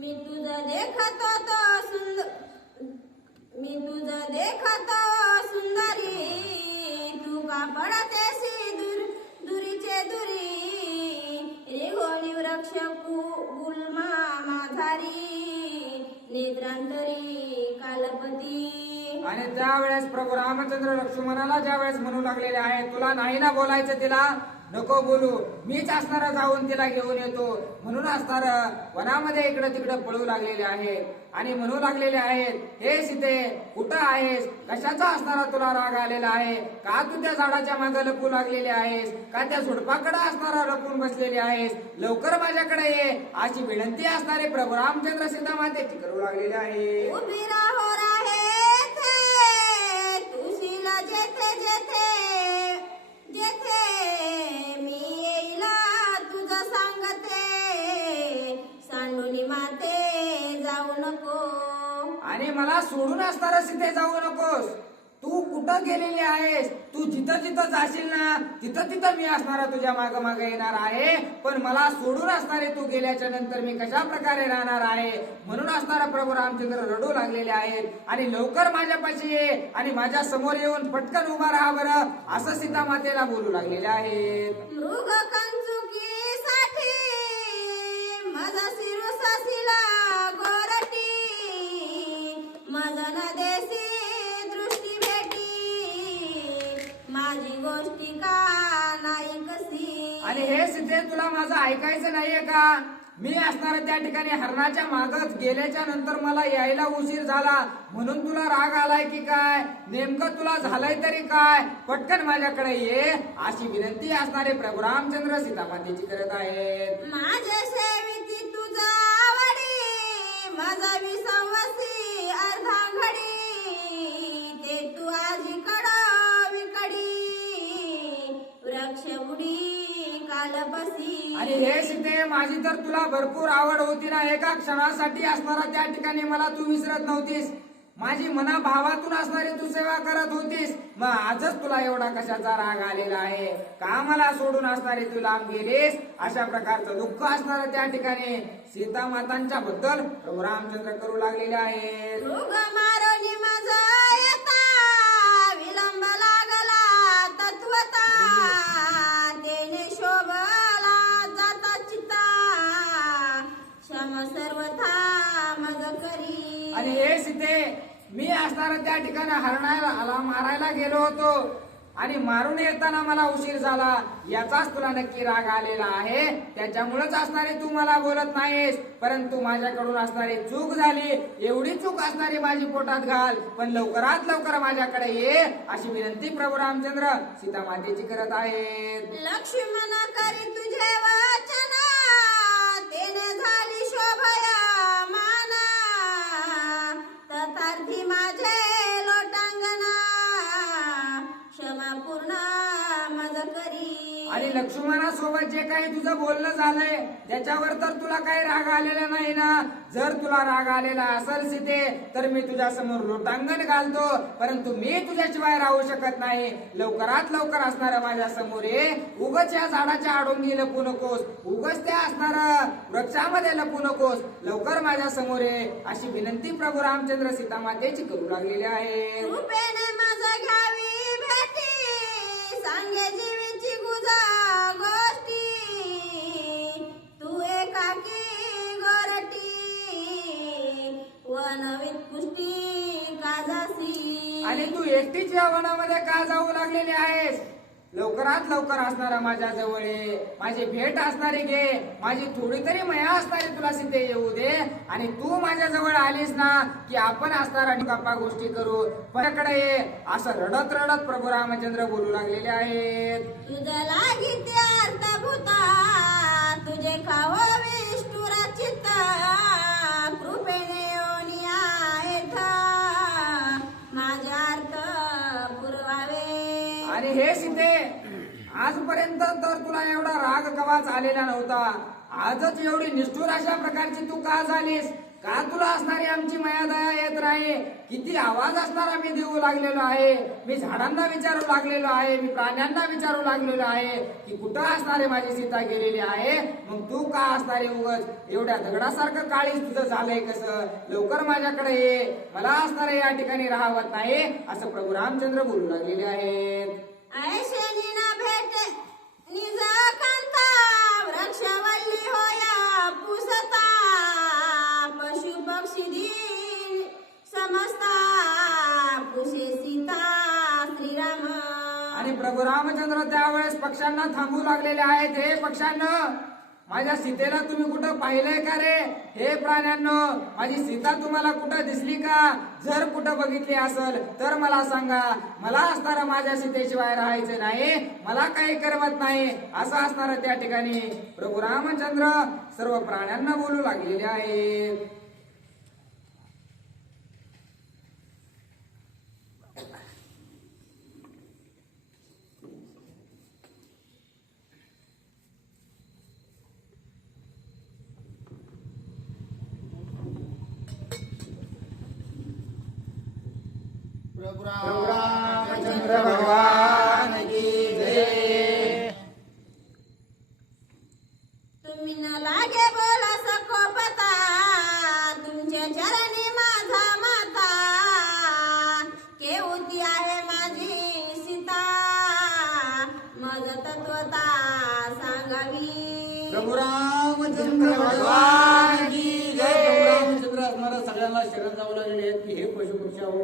मी तुझं देखतो तो सुंदर मी तुझं देखतो सुंदरी तू का पडतेसी दुरीचे दुरी रेघोनी वृक्ष गुलमा माझारी नेत्रांतरी कालपती. आणि त्यावेळेस प्रभू रामचंद्र लक्ष्मणाला ज्यावेळेस म्हणू लागलेले आहे, तुला नाही ना बोलायचं, तिला नको बोलू, मीच असणार जाऊन तिला घेऊन येतो म्हणून असणार वनामध्ये इकडं तिकडं पळू लागलेले आहेत आणि म्हणू लागलेले आहेत, हे सीते कुठं आहेस, कशाचा असणारा तुला राग आलेला आहे, का तू त्या झाडाच्या मागे लपू लागलेले आहेस, का त्या झुडपाकडे असणारा लपून बसलेली आहेस, लवकर माझ्याकडे ये अशी विनंती असणारे प्रभू रामचंद्र सीता मातेची करू लागलेले आहे. उभी राहो राहे थे तुशीला जेथे जेथे जेथे मी येईला तुझं सांगते सांडुनी माते जाऊ नको. आणि मला सोडून असणार सीते जाऊ नकोस, तू कुठं गेलेली आहेस, तू जिथं जिथं जाशील ना तिथं तिथं मी असणारा तुझ्या माग मागे येणार आहे, पण मला सोडून असणारे तू गेल्याच्या नंतर मी कशा प्रकारे राहणार आहे म्हणून असणारा प्रभू रामचंद्र रडू लागलेले आहेत. आणि लवकर माझ्यापाशी ये आणि माझ्या समोर येऊन पटकन उभा राहा बरं असं सीता मातेला बोलू लागलेले आहेत. मृग कंचुकीसाठी माझा सिरुसासीला गोरटी माझा न देसी दृष्टी भेटी माझी गोष्टी का नाही कशी. आणि हे सीते तुला माझं ऐकायचं नाहीये का, मी असणार त्या ठिकाणी हरणाच्या मागच गेल्याच्या नंतर मला यायला उशीर झाला म्हणून तुला राग आलाय की काय, नेमकं तुला झालंय तरी काय, पटकन माझ्याकडे ये अशी विनंती असणारे प्रभू रामचंद्र सीता मातेची करत आहेत. माझ्या सेविती तुझा आवडी माझा विसवसी अर्धा घडी ते तू आजी कडा विकडी वृक्ष बुडी कालपसी. आणि हे सीते माझी तर तुला भरपूर आवड होती ना, एका क्षणासाठी असणारा त्या ठिकाणी मला तू विसरत नव्हतीस, माझी मना भावातून असणारी तू सेवा करत होतीस, मग आजच तुला एवढा कशाचा राग आलेला आहे, का मला सोडून असणारी तू लांब गेलीस, अशा प्रकारचं दुःख असणारं त्या ठिकाणी सीता मातांच्या बद्दल प्रभू रामचंद्र करू लागलेले आहेत. मृग मारोनी माझा येता विलंब लागला तत्वता तेने शोभला जाता चिता क्षम सर्वथा मज करी. आणि हे सीते मी असणारा त्या ठिकाणी हरणाला मारायला गेलो होतो आणि मारून येताना मला उशीर झाला, याचाच तुला नक्की राग आलेला आहे, त्याच्यामुळेच असणारी तू मला बोलत नाहीस, परंतु माझ्याकडून असणारी चूक झाली, एवढी चूक असणारी माझी पोटात घाल, पण लवकरात लवकर माझ्याकडे ये अशी विनंती प्रभू रामचंद्र सीता मातेची करत आहेत. लक्ष्मण करी तुझे वाचन तेने झाली शोभया माना तथार्थी माझे लोटांगणा क्षमा पूर्ण मज करी. आणि लक्ष्मणासोबत जे काही तुझं बोलणं झालंय त्याच्यावर तर तुला काही राग आलेला नाही ना, जर तुला राग आलेला असेल सीते तर मी तुझ्या समोर लोटांगण घालतो, परंतु मी तुझ्याशिवाय राहू शकत नाही, लवकरात लवकर असणारा माझ्या समोर ये, उगच या झाडाच्या आडोंगी लपू नकोस, उगच त्या असणारा वृक्षामध्ये लपू नकोस, लवकर माझ्या समोर ये अशी विनंती प्रभू रामचंद्र सीता मातेची करू लागलेली आहे. रूपेने माझा घ्यावी भेटी सांगे जीवीची गुजा गोष्टी तू एकाकी गोरटी वनवित पुष्टी काजासी. आणि तू एकटीच या वनामध्ये का जाऊ लागलेली आहेस, लवकरात लवकर असणारा माझ्या जवळ ये, माझी भेट असणारी घे, माझी थोडी तरी मया असणारी तुला सीते येऊ दे, आणि तू माझ्या जवळ आलीस ना की आपण असणारा गप्पा गोष्टी करू, माझ्याकडे ये असं रडत रडत प्रभू रामचंद्र बोलू लागलेले आहेत. तुझ्या लागिते अर्थभूता तुझे खाव विष्णुरा चित्ता कृपेने योनिया येथा माझ्या अर्थ पुरवावे. आणि हे सीते आजपर्यंत तर तुला एवढा राग कवाच आलेला नव्हता, आजच एवढी निष्ठुर अशा प्रकारची तू का झालीस, का तुला असणारी आमची माया दया येत नाही? किती आवाज असणारा मी देऊ लागलेलो आहे, मी झाडांना विचारू लागलेलो आहे, मी प्राण्यांना विचारू लागलेलो आहे की कुठं असणारे माझी सीता गेलेली आहे. मग तू का असणारे उगच एवढ्या दगडासारखं काळीच तुझं झालंय कसं? लवकर माझ्याकडे ये, मला असणारे या ठिकाणी राहावत नाही असं प्रभू रामचंद्र बोलू लागलेले आहेत. ऐशेनी ना भेटे निज कांता वृक्षवल्ली होया पुसता पशु पक्षी दिन समजता पुषे सीता श्रीराम. आणि प्रभू रामचंद्र त्यावेळेस पक्ष्यांना थांबू लागलेले आहेत. हे पक्ष्यांनो, माझ्या सीतेला तुम्ही कुठं पाहिलंय का रे? हे प्राण्यांनो, माझी सीता तुम्हाला कुठं दिसली का? जर कुठं बघितली असेल तर मला सांगा. मला असणारं माझ्या सीतेशिवाय राहायचं नाही, मला काही करमत नाही असं असणारं त्या ठिकाणी प्रभू रामचंद्र सर्व प्राण्यांना बोलू लागलेले आहेत. प्रभु रामचंद्र भगवान की जय. तुम्ही न लागे बोल सकोपता तुमच्या चरणी माझा माता केवती आहे माझी सीता मज तत्वता सांगावी. प्रभु रामचंद्र भगवान की जय. प्रभु रामचंद्र असणाऱ्या सगळ्यांना शरण जाऊ लागलेले आहेत की हे पशुपक्षी हो,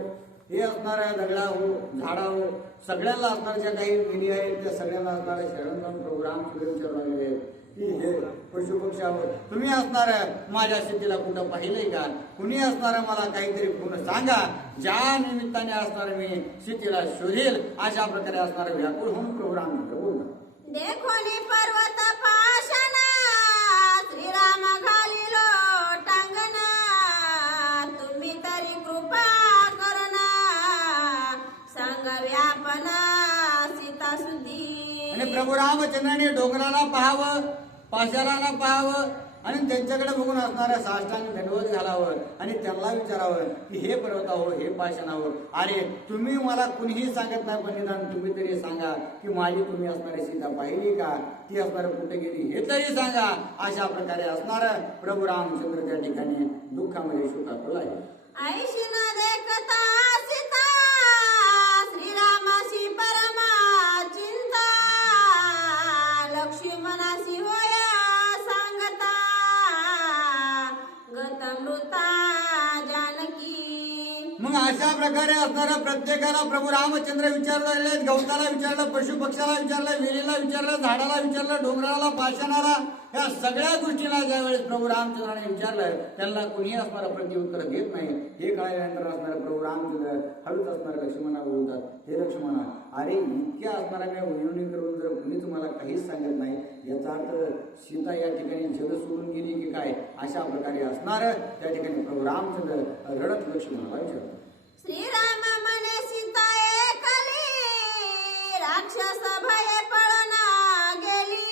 हे असणाऱ्या दगडा हो, झाडा हो, सगळ्यांना असणाऱ्या ज्या काही पिढी आहेत त्या सगळ्यांना असणाऱ्या शरण जाऊन प्रभु रामचंद्र विचारू लागलेले आहेत की हे पशुपक्षी आहोत, तुम्ही असणाऱ्या माझ्या शेतीला कुठं पाहिलंय का? कुणी असणाऱ्या मला काहीतरी पूर्ण सांगा, ज्या निमित्ताने असणाऱ्या मी शेतीला शोधेल. अशा प्रकारे असणाऱ्या व्याकुळ होऊन प्रभु रामचंद्र बोलतात. देखोनी पर्वत पाशना श्रीराम घालिलो टांगना तुम्ही तरी कृपा करना सांगावी आपणा सीता सुधी. आणि प्रभु रामचंद्राने डोंगराला पाहावं, पाशाराला पाहावं आणि त्यांच्याकडे बघून असणाऱ्या साष्टांग दंडवत घालावं आणि त्यांना विचारावं की हे पर्वतावर, हे पाषाणावर, अरे तुम्ही मला कुणीही सांगत नाही पण निदान तुम्ही तरी सांगा की माझी तुम्ही असणारी सीता पाहिली का? ती असणारं कुठे गेली हे तरी सांगा. अशा प्रकारे असणारं प्रभु रामचंद्र त्या ठिकाणी दुःखामध्ये सुखातून आहे. ऐशी न देखता सीता श्रीरामाशी परमा चिंता लक्ष्मणाशी होया सांगता गतमृता जानकी. मग अशा प्रकारे असणाऱ्या प्रत्येकाला प्रभु रामचंद्र विचारले, गवताला विचारलं, पशु पक्षाला विचारलं, विहिरीला विचारलं, झाडाला विचारलं, डोंगराला, पाषाणाला, या सगळ्या गोष्टीला ज्यावेळेस प्रभु रामचंद्राने विचारलं त्यांना कुणीही असणारा प्रत्युत्तर देत नाही. हे कळल्यानंतर असणारा प्रभु रामचंद्र हळूच असणाऱ्या लक्ष्मणा बोलतात, हे लक्ष्मणा, अरे इतक्या असणाऱ्या मी विनवणी करून जर कुणी तुम्हाला काहीच सांगत नाही याचा अर्थ सीता या ठिकाणी जग सोडून गेली की काय? अशा प्रकारे असणार त्या ठिकाणी प्रभु रामचंद्र रडत लक्ष्मणाला विचारतात. श्रीराम म्हणे सीता एकली राक्षस भये पळना गेली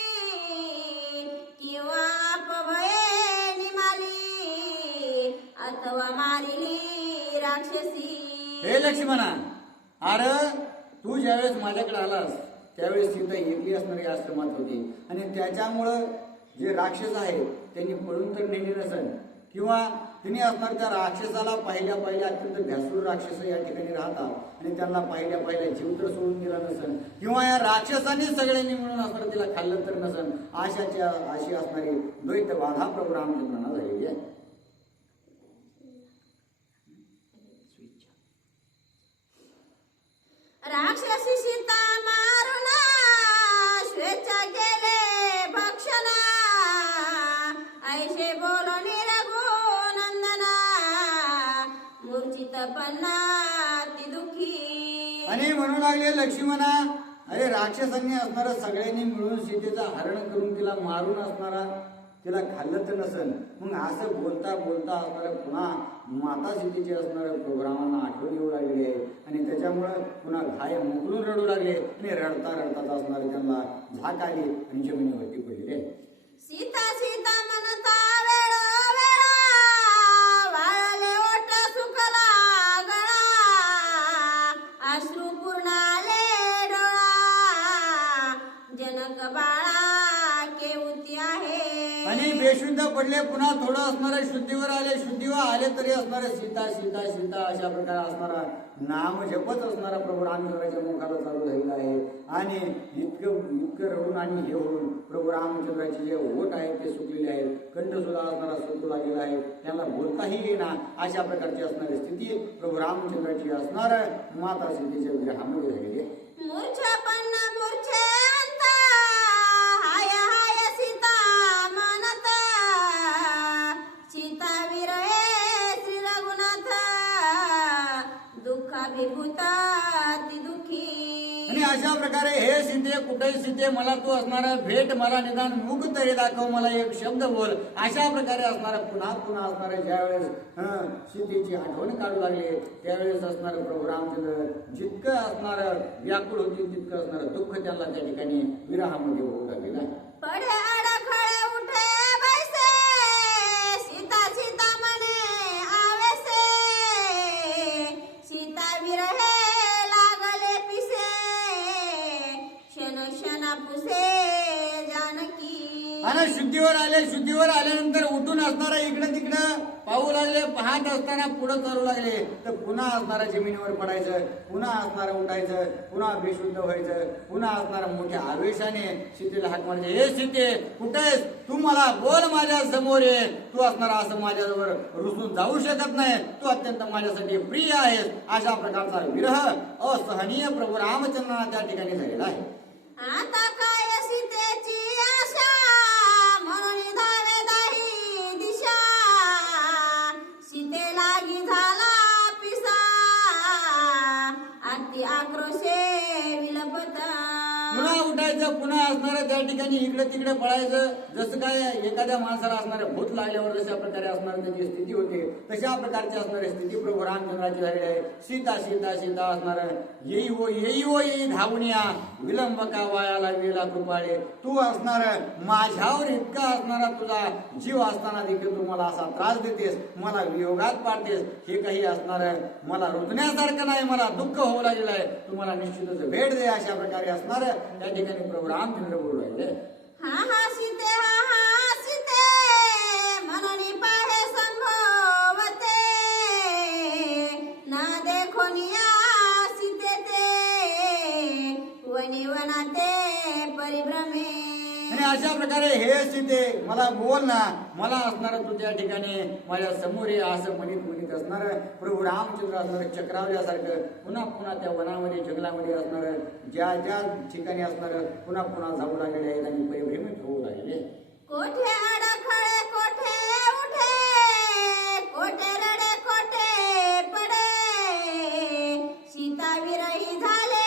किंवा अपभये निमाली अथवा मारिली राक्षसी. हे लक्ष्मणा, अरे तू ज्यावेळेस माझ्याकडे आलास त्यावेळेस सीता एकली असणारी आश्रमात होती आणि त्याच्यामुळं जे राक्षस आहेत त्यांनी पळून तर नेली नसेल किंवा तिने असणार त्या राक्षसाला पाहिल्या अत्यंत भ्यासूर राक्षस या ठिकाणी राहतात आणि त्यांना पाहिल्या जीव तर सोडून दिला नसेल किंवा या राक्षसांनी सगळ्यांनी मिळून असणार तिला खाल्लं तर नसेल. अशी असणारी द्वैत बाधा प्रभु रामचंद्रांना झालेली आहे. राक्षसी सीता मारून स्वेच्छा गेले भक्षणा ऐशे बोलून रघुनंदना मूर्छित पन्ना ती दुःखी. आणि म्हणू लागले लक्ष्मणा, अरे राक्षसांनी असणारा सगळ्यांनी मिळून सीतेचं हरण करून तिला मारून असणारा तिला खाल्लं तर नसेल. मग असं बोलता असणाऱ्या पुन्हा माता सीतेची असणाऱ्या प्रोग्रामांना आठवण येऊ लागली आहे आणि त्याच्यामुळं पुन्हा घाय मोकळून रडू लागले आणि रडताच असणारे त्यांना झाक आली आणि जमिनीवरती पडलेले. सीता सीता म्हणता वेळो वेळा आणि बेशुद्ध पडले पुन्हा थोडं असणारे शुद्धीवर आले, शुद्धीवर आले तरी असणारे सीता सीता सीता अशा प्रकारे असणारा नाम जपत असणारा प्रभू रामचंद्राच्या मुखाला चालू झालेला आहे. आणि इतकं इतकं रडून आणि हे होऊन प्रभू रामचंद्राचे जे ओठ आहेत ते सुकलेले आहेत, कंठ सुद्धा असणारा सुकू लागलेला आहे, त्यांना बोलताही येईना अशा प्रकारची असणारी स्थिती प्रभू रामचंद्राची असणार माता सीतेच्या विग्रहामध्ये झालेली आहे. मूर्छा पन्न मूर्छेंत हाय हाय सीता म्हणत सीता विरहे श्री रघुनाथ दुःखाभिभूता ती दुःखी. आणि अशा प्रकारे हे सीते कुठे सीते मला तू असणारा भेट, मला निदान मुख तरी दाखव, मला एक शब्द बोल, अशा प्रकारे असणारा पुन्हा पुन्हा असणारे ज्यावेळेस सीतेची आठवण काढू लागले त्यावेळेस असणार प्रभू रामचंद्र जितकं असणार व्याकुळ होती तितकं असणार दुःख त्यांना त्या ठिकाणी विरहामध्ये होऊ लागलेलं आहे. पडे अडखळे उठे बैसे सीता सीता म्हणे आवेसे सीता विरहे लागले पिसे क्षण क्षणा पुसे जानकी. आणि शुद्धीवर आले, शुद्धीवर आल्यानंतर उठून असणारा इकडं तिकडं पाहू लागले, पाहत असताना पुढे चालू लागले तर पुन्हा असणारा जमिनीवर पडायचं, पुन्हा असणारं उठायचं, पुन्हा बेशुद्ध व्हायचं, पुन्हा असणारा मोठ्या आवेशाने सीतेला हाक मारायचे, हे सीते कुठेस तू, मला बोल, माझ्या समोर ये, तू असणारा असं माझ्याजवळ रुसून जाऊ शकत नाही, तू अत्यंत माझ्यासाठी प्रिय आहेस. अशा प्रकारचा विरह असहनीय प्रभू रामचंद्रांना त्या ठिकाणी झालेला आहे. आता काय सीतेची आशा म्हणून धावे दाही दिशा सीते लागी झाला पिसा अति आक्रोशे विलपता. पुन्हा उठायचं, पुन्हा असणारं त्या ठिकाणी इकडे तिकडे पळायचं, जसं काय एखाद्या माणसाला असणारे भूत लागल्यावर जशा प्रकारे असणार त्याची स्थिती होते तशा प्रकारची असणारी स्थिती प्रभू रामचंद्राची झालेली आहे. सीता सीता सीता असणार येई हो येई धावून या, विलंब का वायाला वेला कृपाळे, तू असणार माझ्यावर इतका असणारा तुझा जीव असताना देखील तू मला असा त्रास देतेस, मला वियोगात पाडतेस, हे काही असणार मला रुजण्यासारखं नाही, मला दुःख होऊ लागलेलं आहे, तू मला निश्चितच भेट दे, अशा प्रकारे असणार त्या ठिकाणी प्रभू रामचंद्र बोलू लागले. हा हा सीते म्हणून पाहे संभवते ना देखोनिया सीते ते वनी वनाते परिभ्रमे. आणि अशा प्रकारे हे सीते मला बोल ना, मला असणार तू त्या ठिकाणी माझ्या समोर ये, असं म्हणत असणार प्रभू रामचंद्र असणार चक्रावल्यासारखं पुन्हा पुन्हा त्या वनामध्ये जंगलामध्ये असणार ज्या ज्या ठिकाणी असणार पुन्हा पुन्हा जाऊ लागलेले आहेत आणि परिभ्रमित होऊ लागलेले. कोठे अडखळे कोठे उठे कोठे रडे कोठे पडे सीता विरही झाले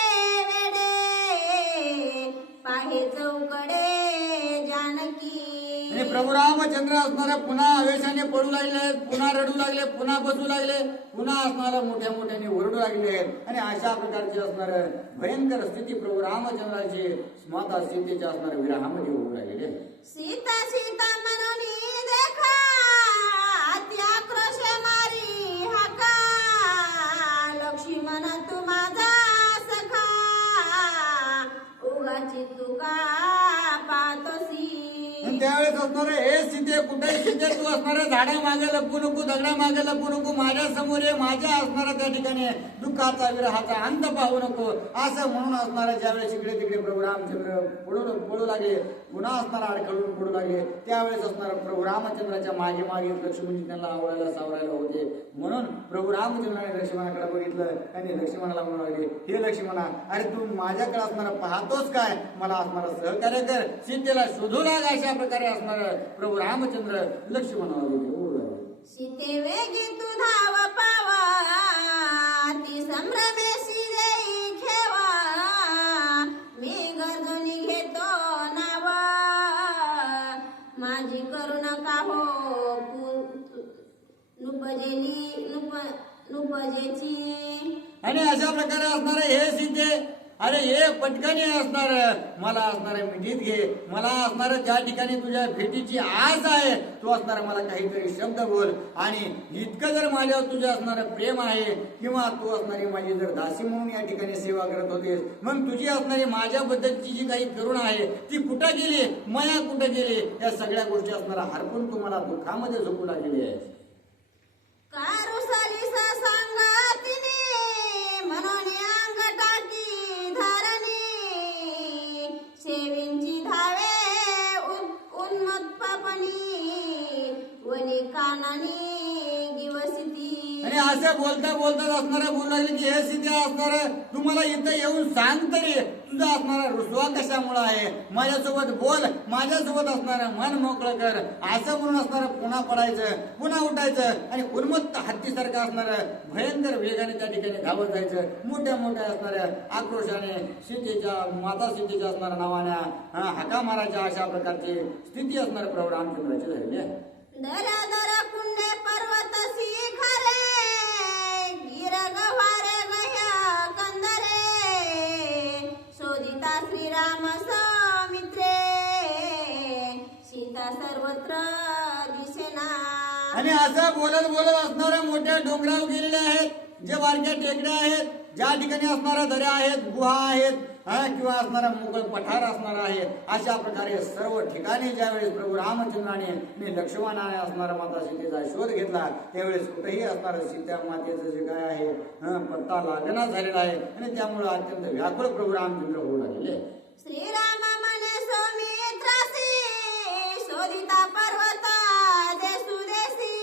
वेडे पाहे चौकडे जानकी. आणि प्रभू रामचंद्र असणारा पुन्हा आवेशाने पडू लागले, पुन्हा रडू लागले, पुन्हा बसू लागले, पुन्हा असणारा मोठ्या मोठ्याने ओरडू लागले आहेत. आणि अशा प्रकारची असणार भयंकर स्थिती प्रभू रामचंद्राची माता सीतेच्या असणाऱ्या विरहामध्ये होऊ लागलेली आहे. सीता सीता म्हणून देखा अति आक्रोशे मारी हाका लक्ष्मण तू माझा सखा उगाची तुका पातोसी. त्यावेळेस असणार हे सीते कुठे सीते तू असणाऱ्या झाडा मागे लपू नको, दगडा मागे लपू नको, माझ्या समोर ये, माझ्या असणारा त्या ठिकाणी दुःखाचा विरहाचा अंत पाहू नको, असं म्हणून असणारा ज्यावेळेस इकडे तिकडे प्रभू रामचंद्र पडू लागले, पुन्हा असणारा अडखळून पडू लागले, त्यावेळेस असणारा प्रभू रामचंद्राच्या मागे मागे लक्ष्मण त्यांना आवडायला सावरायला होते. म्हणून प्रभू रामचंद्राने लक्ष्मणाकडे बघितलं आणि लक्ष्मणाला म्हणू लागले, हे लक्ष्मणा, अरे तू माझ्याकडे असणारा पाहतोस काय, मला असणारा सहकार्य कर, सीतेला शोधू लाग, अशा प्रकारे असणार प्रभू रामचंद्र लक्ष्मणाला बोलू लागले. सीते वेगी तू धाव पावा ती संभ्रमेशी देई खेवा मी गर्दुनी घेतो नावा माझी करू नका हो नुपजेची. आणि अशा प्रकारे असणारे हे सीते अरे हे पटकन असणार, मला असणार मिठीत घे, मला असणार ज्या ठिकाणी तुझ्या भेटीची आस आहे तू असणार मला काहीतरी शब्द बोल. आणि इतकं जर माझ्यावर तुझं असणार प्रेम आहे किंवा तू असणारी माझी जर दासी म्हणून या ठिकाणी सेवा करत होतेस, मग तुझी असणारी माझ्याबद्दलची जी काही करुणा आहे ती कुठं गेली, माया कुठं गेली, या सगळ्या गोष्टी असणार हरपून तू मला दुःखामध्ये झोपू लागलेली आहे. कारुसालीसा सांगातिनी म्हणून अंग टाकी धरणी सेवींची धावे उन्मत्तपणी वनी कानानी दिवसिती. आणि असं बोलता बोलताच असणारा बोलू लागले की हे सिद्धी असणार तुम्हाला इथं येऊन सांग तरी तुझा असणारा रुसवा कशामुळे आहे, माझ्यासोबत बोल, माझ्यासोबत असणार मन मोकळं कर. असं म्हणून असणार पुन्हा पडायचं, पुन्हा उठायचं आणि उन्मत्त हत्तीसारखं असणार भयंकर वेगाने त्या ठिकाणी धावत जायचं. मोठ्या मोठ्या असणाऱ्या आक्रोशाने सीतेच्या माता सीतेच्या असणाऱ्या नावाने हाका मारायच्या अशा प्रकारची स्थिती असणार प्रभू रामचंद्राची झालेली आहे. दरा दरा कुंडे पर्वत शिखरे गिर गव्हारे गह्या कंदरे शोधिता श्रीराम सौमित्रे सीता सर्वत्र दिसेना. आणि असं बोलत बोलत असणाऱ्या मोठ्या डोंगरावर गेलेले आहेत, जे बारक्या टेकड्या आहेत, ज्या ठिकाणी असणाऱ्या दऱ्या आहेत, गुहा आहेत किंवा असणारा मोकळ पठार असणार आहे, अशा प्रकारे सर्व ठिकाणी ज्यावेळेस प्रभू रामचंद्राने आणि लक्ष्मणाने असणारा माता सीतेचा शोध घेतला त्यावेळेस कुठेही असणार सीता मातेचं जे काय आहे पत्ता लागणा झालेला आहे आणि त्यामुळे अत्यंत व्याकुळ प्रभू रामचंद्र होऊ लागले. श्रीराम मने सौमित्रासी शोधिता पर्वत देसु देसी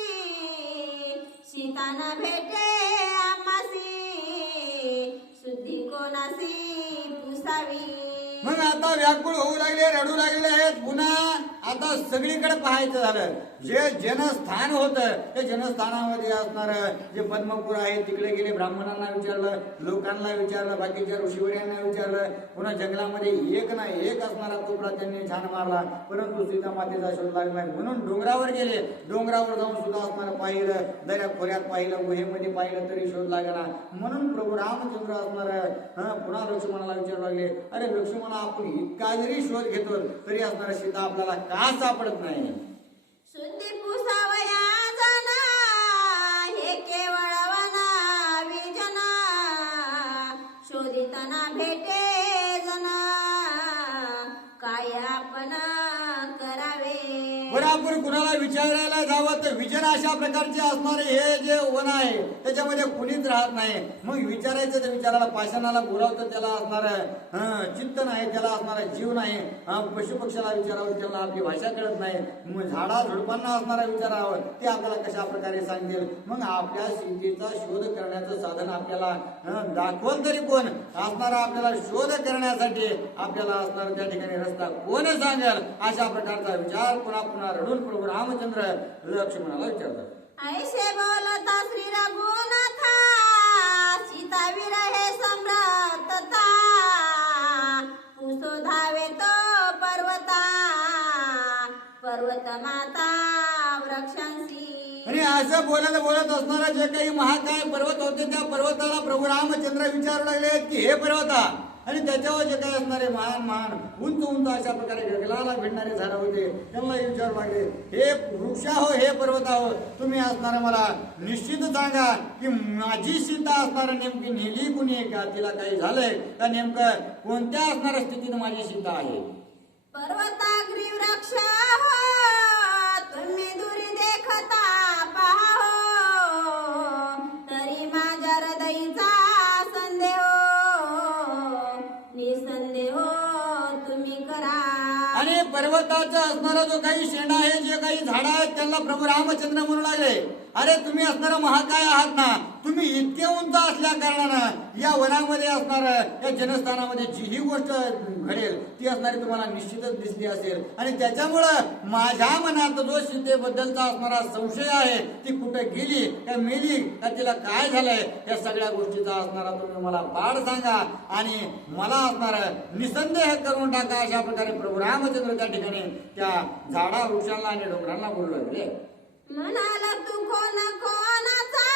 सीता न भेटे आम्हासी शुद्धी कोणासी पुसावी. मग आता व्याकुळ होऊ लागले, रडू लागले आहेत. पुन्हा आता सगळीकडे पाहायचं झालं, जे जनस्थान होतं त्या जनस्थानामध्ये असणार जे पद्मपूर आहे तिकडे गेले, ब्राह्मणांना विचारलं, लोकांना विचारलं, बाकीच्या ऋषीवर्यांना विचारलं. पुन्हा जंगलामध्ये एक ना एक असणारा कोपरा त्यांनी छान मारला, परंतु सीता मातेचा शोध लागला नाही. म्हणून डोंगरावर गेले, डोंगरावर जाऊन सुद्धा असणार पाहिलं, दऱ्या खोऱ्यात पाहिलं, गुहेमध्ये पाहिलं तरी शोध लागला. म्हणून प्रभू रामचंद्र असणार पुन्हा लक्ष्मणाला विचारू लागले, अरे लक्ष्मणा आपण इतका जरी शोध घेतो तरी असणार सीता आपल्याला का सापडत नाही. शुद्धी पुसावया जना हे केवळ वना विजना शोधितना भेटे जना काय आपण करावे. बरोबर कुणाला विचारायला जावं तर विजन अशा प्रकारचे असणारे हे जे वन आहे त्याच्यामध्ये कुणीच राहत नाही. मग विचारायचं तर विचारायला पाषाणाला बोलावतं त्याला असणार चित्त नाही, त्याला असणारा जीव नाही. पशुपक्षाला विचारावं त्याला आपली भाषा कळत नाही. मग झाडा झुडपांना असणारा विचारावं ते आपल्याला कशा प्रकारे सांगतील. मग आपल्या सीतेचा शोध करण्याचं साधन आपल्याला दाखवल तरी कोण असणारा, आपल्याला शोध करण्यासाठी आपल्याला असणार त्या ठिकाणी रस्ता कोण सांगेल, अशा प्रकारचा विचार पुन्हा पुन्हा रडून प्रभू रामचंद्र लक्ष्मणाला विचारतात. ऐसे बोलता श्री रघुनाथा सीता विरहे सम्राटता पुसो धावे तो पर्वता पर्वत माता वृक्षांशी. आणि असं बोलत बोलत असणारा जे काही महाकाय पर्वत होते त्या पर्वताला प्रभू रामचंद्र विचारू लागले की हे पर्वता, आणि त्याच्यावर जे काही असणारे महान महान उंच उंच अशा प्रकारे गगनाला भिडणारे झाड होते त्यांना विचारू लागले, हे वृक्षा हो, हे पर्वता हो, तुम्ही असणारा मला निश्चित सांगा की माझी सीता असणार नेमकी नेली कुणी का, तिला काही झालंय का, नेमकं कोणत्या असणाऱ्या स्थितीत माझी सीता आहे. पर्वताग्री वृक्ष हो तुम्ही दुरी देखता पहा तरी माझ्या हृदयीचा संदेह निसंदेह तुम्ही करा. आणि पर्वताचा असणारा जो काही शेंडा आहे, जे काही झाड आहेत त्यांना प्रभू रामचंद्र म्हणू लागले, अरे तुम्ही असणारा महाकाय आहात ना, तुम्ही इतके उंच असल्या कारणानं या वनामध्ये असणार या जनस्थानामध्ये जी ही गोष्ट घडेल ती असणारी तुम्हाला निश्चितच दिसली असेल. आणि त्याच्यामुळं माझ्या मनात जो सीतेबद्दलचा असणारा संशय आहे ती कुठे गेली का, मेली का, तिला काय झालंय, या सगळ्या गोष्टीचा असणारा तुम्ही मला पाठ सांगा आणि मला असणार निसंदेह करून टाका. अशा प्रकारे प्रभू रामचंद्र त्या ठिकाणी त्या झाडा वृक्षांना आणि डोंगरांना बोलू लागले. म्हणाला तू कोण कोणाचा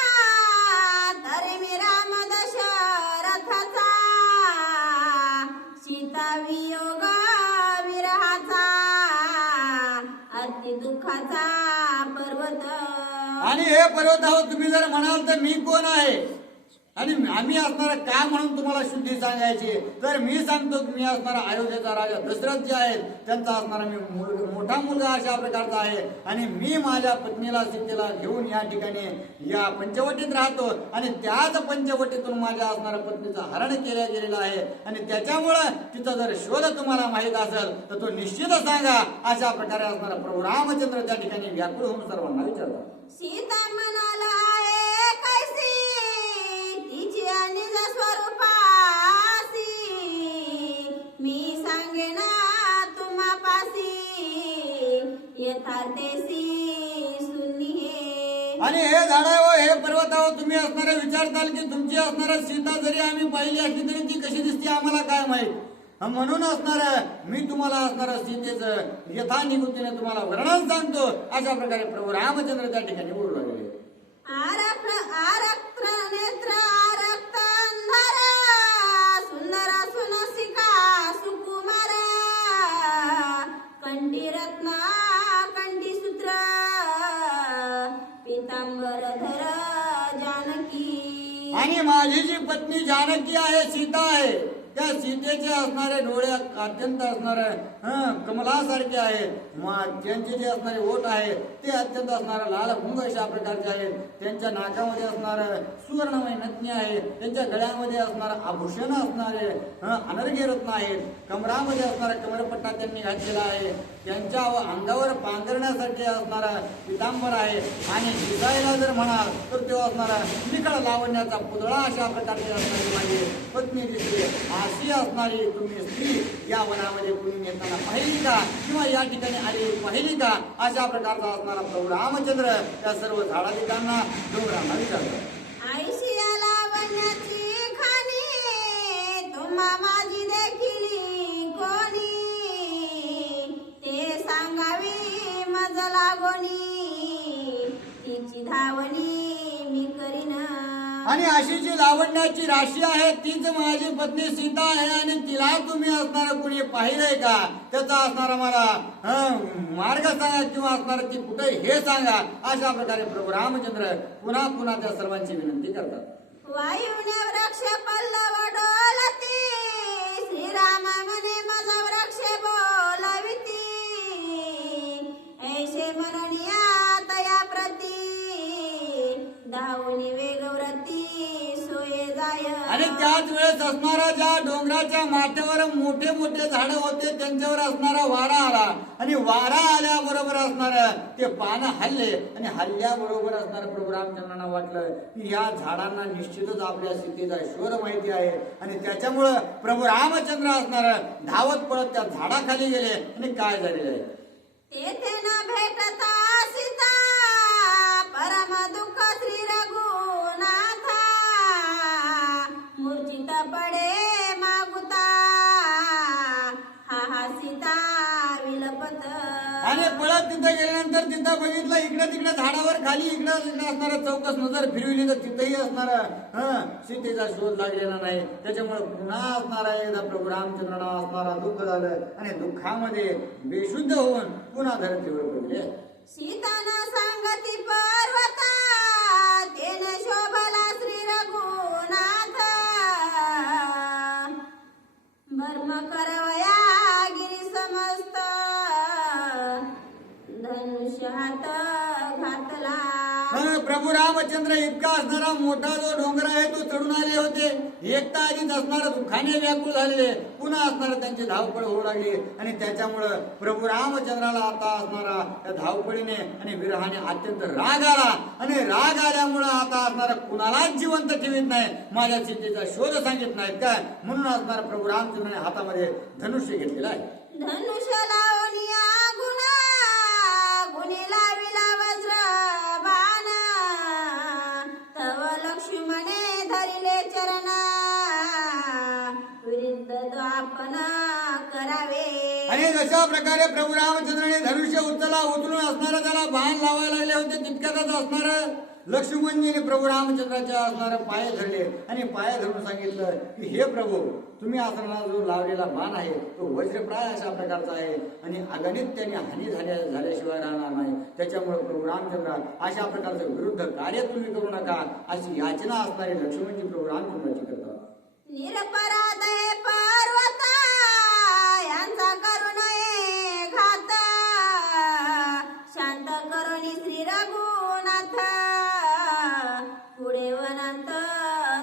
तरी मी राम दशरथाचा दुःखाचा पर्वत. आणि हे पर्वत आहो तुम्ही जर म्हणाल तर मी कोण आहे आणि आम्ही असणारा का म्हणून तुम्हाला शुद्धी सांगायची, तर मी सांगतो की मी असणारा अयोध्येचा राजा दशरथ जे आहेत त्यांचा असणारा मी मोठा मुलगा अशा प्रकारचा आहे. आणि मी माझ्या पत्नीला सीतेला घेऊन या ठिकाणी या पंचवटीत राहतो आणि त्याच पंचवटीतून माझ्या असणाऱ्या पत्नीचं हरण केलं गेलेलं आहे. आणि त्याच्यामुळं तिचा जर शोध तुम्हाला माहीत असेल तर तो निश्चितच सांगा. अशा प्रकारे असणारा प्रभू रामचंद्र त्या ठिकाणी व्याकुळ होऊन सर्वांना विचारतात. सीता म्हणाला आहे कैसी तिची निज स्वरूपासी, मी सांगेन तुम्हापासी यथार्थेसी सुनी हे. आणि हे झाडावं हे पर्वतावं तुम्ही असणारे विचारताल की तुमची असणारा सीता जरी आम्ही पाहिली असली तरी ती कशी दिसते आम्हाला काय माहित. म्हणून असणार मी तुम्हाला असणार सीतेचं यथानिभूतीने तुम्हाला वर्णन सांगतो. अशा प्रकारे प्रभू रामचंद्र त्या ठिकाणी बोलू लागले. आरक्त नेत्र आरक्त अंधार सुंदर सुनसिका सुकुमार कंठी रत्न कंठी सूत्र पितांबर धर जानकी. आणि माझी जी पत्नी जानकी आहे सीता आहे त्या सीतेचे असणारे डोळे अत्यंत असणारे कमलासारखे आहेत. त्यांचे जे असणारे ओठ आहेत ते अत्यंत असणारे लाल भुंग अशा प्रकारचे आहेत. त्यांच्या नाकामध्ये असणार सुवर्णमय नथनी आहे. त्यांच्या गळ्यामध्ये असणार आभूषण असणारे अनर्घ्य रत्न आहेत. कमरामध्ये असणारा कमरपट्टा त्यांनी घातलेला आहे. त्यांच्या अंगावर पांघरण्यासाठी असणारा पितांबर आहे. आणि दिसायला जर म्हणाल तर तो असणारा निकळ लावण्याचा पुतळा अशा प्रकारचे असणारी माझी पत्नी दिसते. अशी असणारी तुम्ही स्त्री या वनामध्ये कुणी येताना पाहिली का किंवा या ठिकाणी आली पाहिली का. अशा प्रकारचा असणारा प्रभू रामचंद्र त्या सर्व झाडाधिकांना डोंगरांना विचारतात. आईशी लावण्याची खाणी तुम्हा माझी देखील कोणी, ते सांगावी मज लागोनी तिची धावणी मी करीन. आणि अशी जी लावण्याची राशी आहे तीच माझी पत्नी सीता आहे. आणि तिला तुम्ही असणार कुणी पाहिलंय का त्याचा असणारा मला मार्ग सांगा किंवा असणार ती कुठे हे सांगा. अशा प्रकारे प्रभू रामचंद्र पुन्हा पुन्हा त्या सर्वांची विनंती करतात. वायुने वृक्ष पल्लव डोलती श्रीराम म्हणे मज वृक्ष बोलविती, ऐसे म्हणनिया तया प्रती धावणी वेगव्रती सोये जाय. आणि त्याच वेळेस असणारा ज्या डोंगराच्या माथ्यावर मोठे मोठे झाडं होते त्यांच्यावर असणारा वारा आला. आणि वारा आल्याबरोबर असणार ते पानं हल्ले. आणि हल्ल्याबरोबर असणार प्रभू रामचंद्रांना वाटलं की या झाडांना निश्चितच आपल्या सीतेचा शोध माहिती आहे. आणि त्याच्यामुळं प्रभू रामचंद्र असणार धावत पळत त्या झाडाखाली गेले. आणि काय झालेलं आहे तेथे न भेटता सीता परम दुःख श्री रघुनाथा, मूर्छित पडे मागुता हा सीता विलपत. आणि पळत तिथं गेल्यानंतर तिथं बघितलं इकडे तिकडे झाडावर खाली इकडे तिकडे असणारा चौकस नजर फिरविली तर तिथंही असणारा सीतेचा शोध लागलेला नाही. त्याच्यामुळे पुन्हा असणारा एकदा प्रभू रामचंद्रांना असणारा दुःख झालं. आणि दुःखामध्ये बेशुद्ध होऊन पुन्हा धरतीवर पडले. सीताना सांगती पर्वता तेने शोभला श्री रघुनाथ, भर्म करवया गिरी समस्त धनुष्य हात घातला. प्रभू रामचंद्र इतका असणारा मोठा जो डोंगर आहे तो चढून आले होते. एकटा आधीच असणारा दुःखाने व्याकुळ झालेले पुन्हा असणारा त्यांची धावपळ होऊ लागली. आणि त्याच्यामुळं प्रभू रामचंद्राला आता असणारा त्या धावपळीने आणि विरहाने अत्यंत राग आला. आणि राग आल्यामुळं आता असणारा कुणालाच जिवंत ठेवीत नाही, माझ्या सीतेचा शोध सांगित नाहीत काय. म्हणून असणारा प्रभू रामचंद्राने हातामध्ये धनुष्य घेतलेला आहे. धनुष्य लावनिया गुणा गुणी लाविला वज्र बाण, तव लक्ष्मणे धरिले चरण विरुद्ध आपण करावे. आणि जशा प्रकारे प्रभू रामचंद्राने धनुष्य उचलून असणारा त्याला बाण लावायला लागले होते तितक्यातच असणार लक्ष्मणजीने प्रभू रामचंद्राच्या असणारे पाय धरले आणि पाय धरून सांगितलं की हे प्रभू, तुम्ही असणारा जो लावलेला बाण आहे तो वज्रप्राय अशा प्रकारचा आहे आणि अगणित त्याने हानी झाल्याशिवाय राहणार नाही. त्याच्यामुळे प्रभू रामचंद्र अशा प्रकारचं विरुद्ध कार्य तुम्ही करू नका अशी याचना असणारी लक्ष्मणजी प्रभू रामचंद्राची करतात. निरपराध हे पर्वता यांचा करू नये घात, शांत करुणी श्री रघुनाथ पुढे वनांत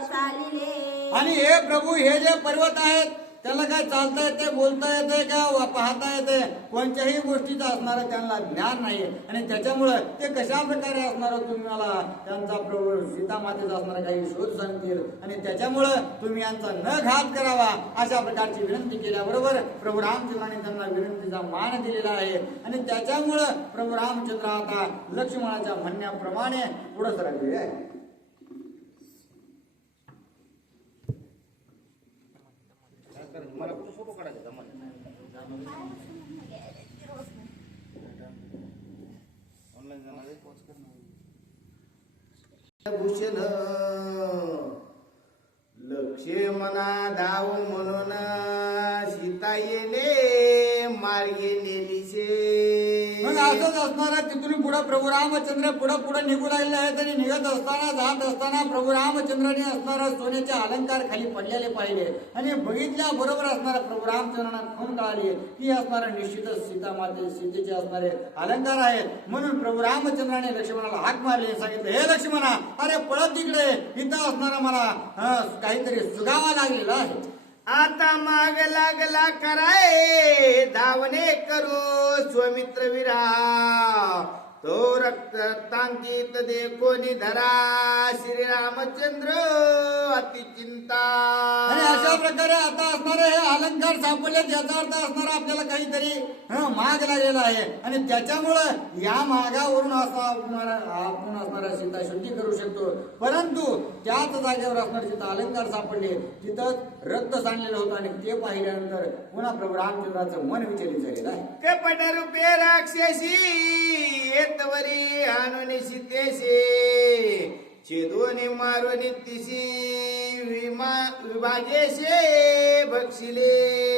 चालिले. आणि हे प्रभू, हे जे पर्वत आहेत त्याला काय चालता येते, बोलता येते का पाहता येते, कोणत्याही गोष्टीचं असणारं त्यांना ज्ञान नाही आणि त्याच्यामुळं ते कशा प्रकारे असणार तुम्ही मला त्यांचा प्रभू सीता मातेचा असणारा काही शोध सांगतील आणि त्याच्यामुळं तुम्ही यांचा न घात करावा अशा प्रकारची विनंती केल्याबरोबर प्रभू रामचंद्राने त्यांना विनंतीचा मान दिलेला आहे आणि त्याच्यामुळं प्रभू रामचंद्र आता लक्ष्मणाच्या म्हणण्याप्रमाणे पुढे सरकलेले आहे. भूषण लक्ष्मणा धाव म्हणून सीता येणे मार्गे नेलीचे. मग असंच असणारा तिथून पुढे प्रभू रामचंद्र पुढे निघू लागले आहेत आणि निघत असताना जात असताना प्रभू रामचंद्राने असणारा सोन्याचे अलंकार खाली पडलेले पाहिले आणि बघितल्या बरोबर असणारा प्रभू रामचंद्रांना खून कळाली की असणारा निश्चितच सीतेचे असणारे अलंकार आहेत. म्हणून प्रभू रामचंद्राने लक्ष्मणाला हाक मारली, सांगितलं हे लक्ष्मणा, अरे पळत तिकडे, इथं असणारा मला काहीतरी सुगावा लागलेला आहे. आता माग लागला कराय धावणे करू स्वमित्र विरा, तो रक्तांकित देखोनी धरा श्री रामचंद्र अति चिंता. आणि अशा प्रकारे आता असणारे हे अलंकार सापडले, ज्याचा अर्थ असणारा आपल्याला काहीतरी माग लागलेला आहे आणि त्याच्यामुळं या मागावरून आपण असणारा सीता शुद्धी करू शकतो. परंतु त्याच जागेवर असणारे जिथं अलंकार सापडले तिथंच रक्त सांडलेलं होतं आणि ते पाहिल्यानंतर पुन्हा प्रभू रामचंद्राचं मन विचलित झालेलं आहे. कपट रूपे राक्षसी येतवरी आणून सीतेशी, छेदोनी मारून तिशी विभाजेशे बक्षिले.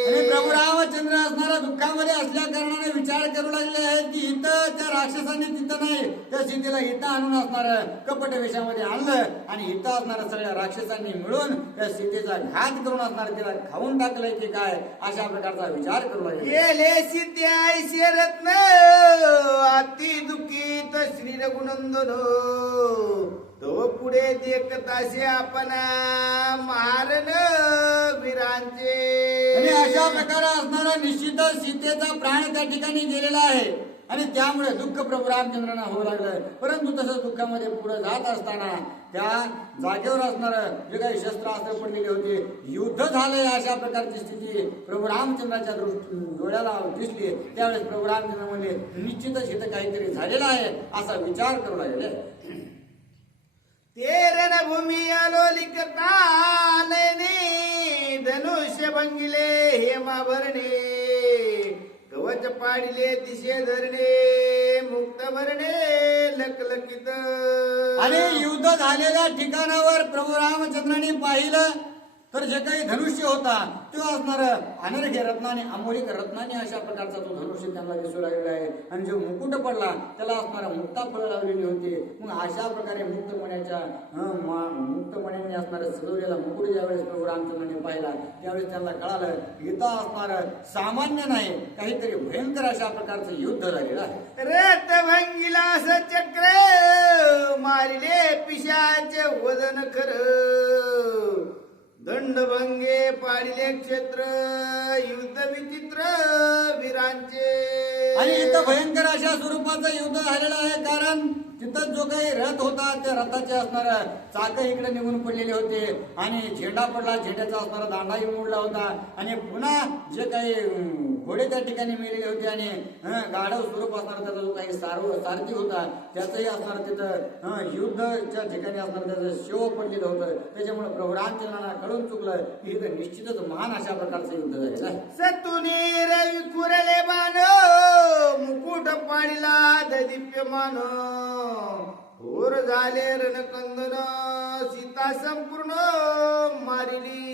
आणि प्रभू रामचंद्र असणारा दुःखामध्ये असल्या कारणाने विचार करू लागले आहेत की इथं त्या राक्षसांनी तिथं नाही त्या सीतेला इथं आणून असणार कपट वेशामध्ये आणलं आणि इथं असणाऱ्या सगळ्या राक्षसांनी मिळून त्या सीतेचा घात करून असणार तिला खाऊन टाकलंय की काय अशा प्रकारचा विचार करू लागले. गेले सीते आयशे रत्न अति दुःखित श्री रघुनंदन, तो पुढे देखताशे आपण मारण वीरांचे. आणि अशा प्रकारे असणारा निश्चितच सीतेचा प्राण त्या ठिकाणी गेलेला आहे आणि त्यामुळे दुःख प्रभू रामचंद्रांना होऊ लागलं. परंतु तसं दुःखामध्ये पुढे जात असताना त्या जागेवर असणारं जे काही शस्त्रास्त्र पडलेले होते, युद्ध झालंय अशा प्रकारची स्थिती प्रभू रामचंद्राच्या डोळ्याला दिसली. त्यावेळेस प्रभू रामचंद्र म्हणले निश्चितच इथं काहीतरी झालेला आहे असा विचार करू लागले. ते रणभूमी आलो लिखता नयने, धनुष्य भंगिले हेमा भरणे, कवच पाडिले दिशे धरणे, मुक्त भरणे लकलकित. आणि युद्ध झालेल्या ठिकाणावर प्रभू रामचंद्रांनी पाहिलं तर जे काही धनुष्य होता तो असणार अनर्घ्य रत्नाने, अमोलिक रत्नाने अशा प्रकारचा तो धनुष्य त्यांना दिसू लागलेला आहे आणि जो मुकुट पडला त्याला असणारा मुक्ता फळं लावलेली होती. मग अशा प्रकारे मुक्तमण्यांनी असणारा सजवलेला मुकुट ज्यावेळेस प्रभू रामचंद्रांनी पाहिला त्यावेळेस त्यांना कळालं इथं असणार सामान्य नाही, काहीतरी भयंकर अशा प्रकारचं युद्ध झालेलं आहे. रथ भंगिला चक्र मारिले पिशाचे वदन खर, दंडभंगे पाडिले क्षेत्र युद्ध विचित्र वीरांचे. आणि इथं भयंकर अशा स्वरूपाचं युद्ध झालेलं आहे कारण तिथं जो काही रथ होता त्या रथाचे असणार चाक इकडे निघून पडलेले होते आणि झेंडा पडला, झेंड्याचा असणारा दांडाही मोडला होता आणि पुन्हा जे काही घोडे त्या ठिकाणी मेलेले होते आणि गाढव स्वरूप असणार त्याचा जो काही सारथी होता त्याचंही असणार तिथं युद्धच्या ठिकाणी असणार त्याचं शेव पडलेलं होतं. त्याच्यामुळे प्रभू रामचंद्रांना कळून चुकलं की इथं निश्चितच महान अशा प्रकारचं युद्ध झालेलं आहे. सतुनी रवी कुरले बाण मुकुट पाडिला ददिप्यमान, थोर झाले रणकंदन सीता संपूर्ण मारिली.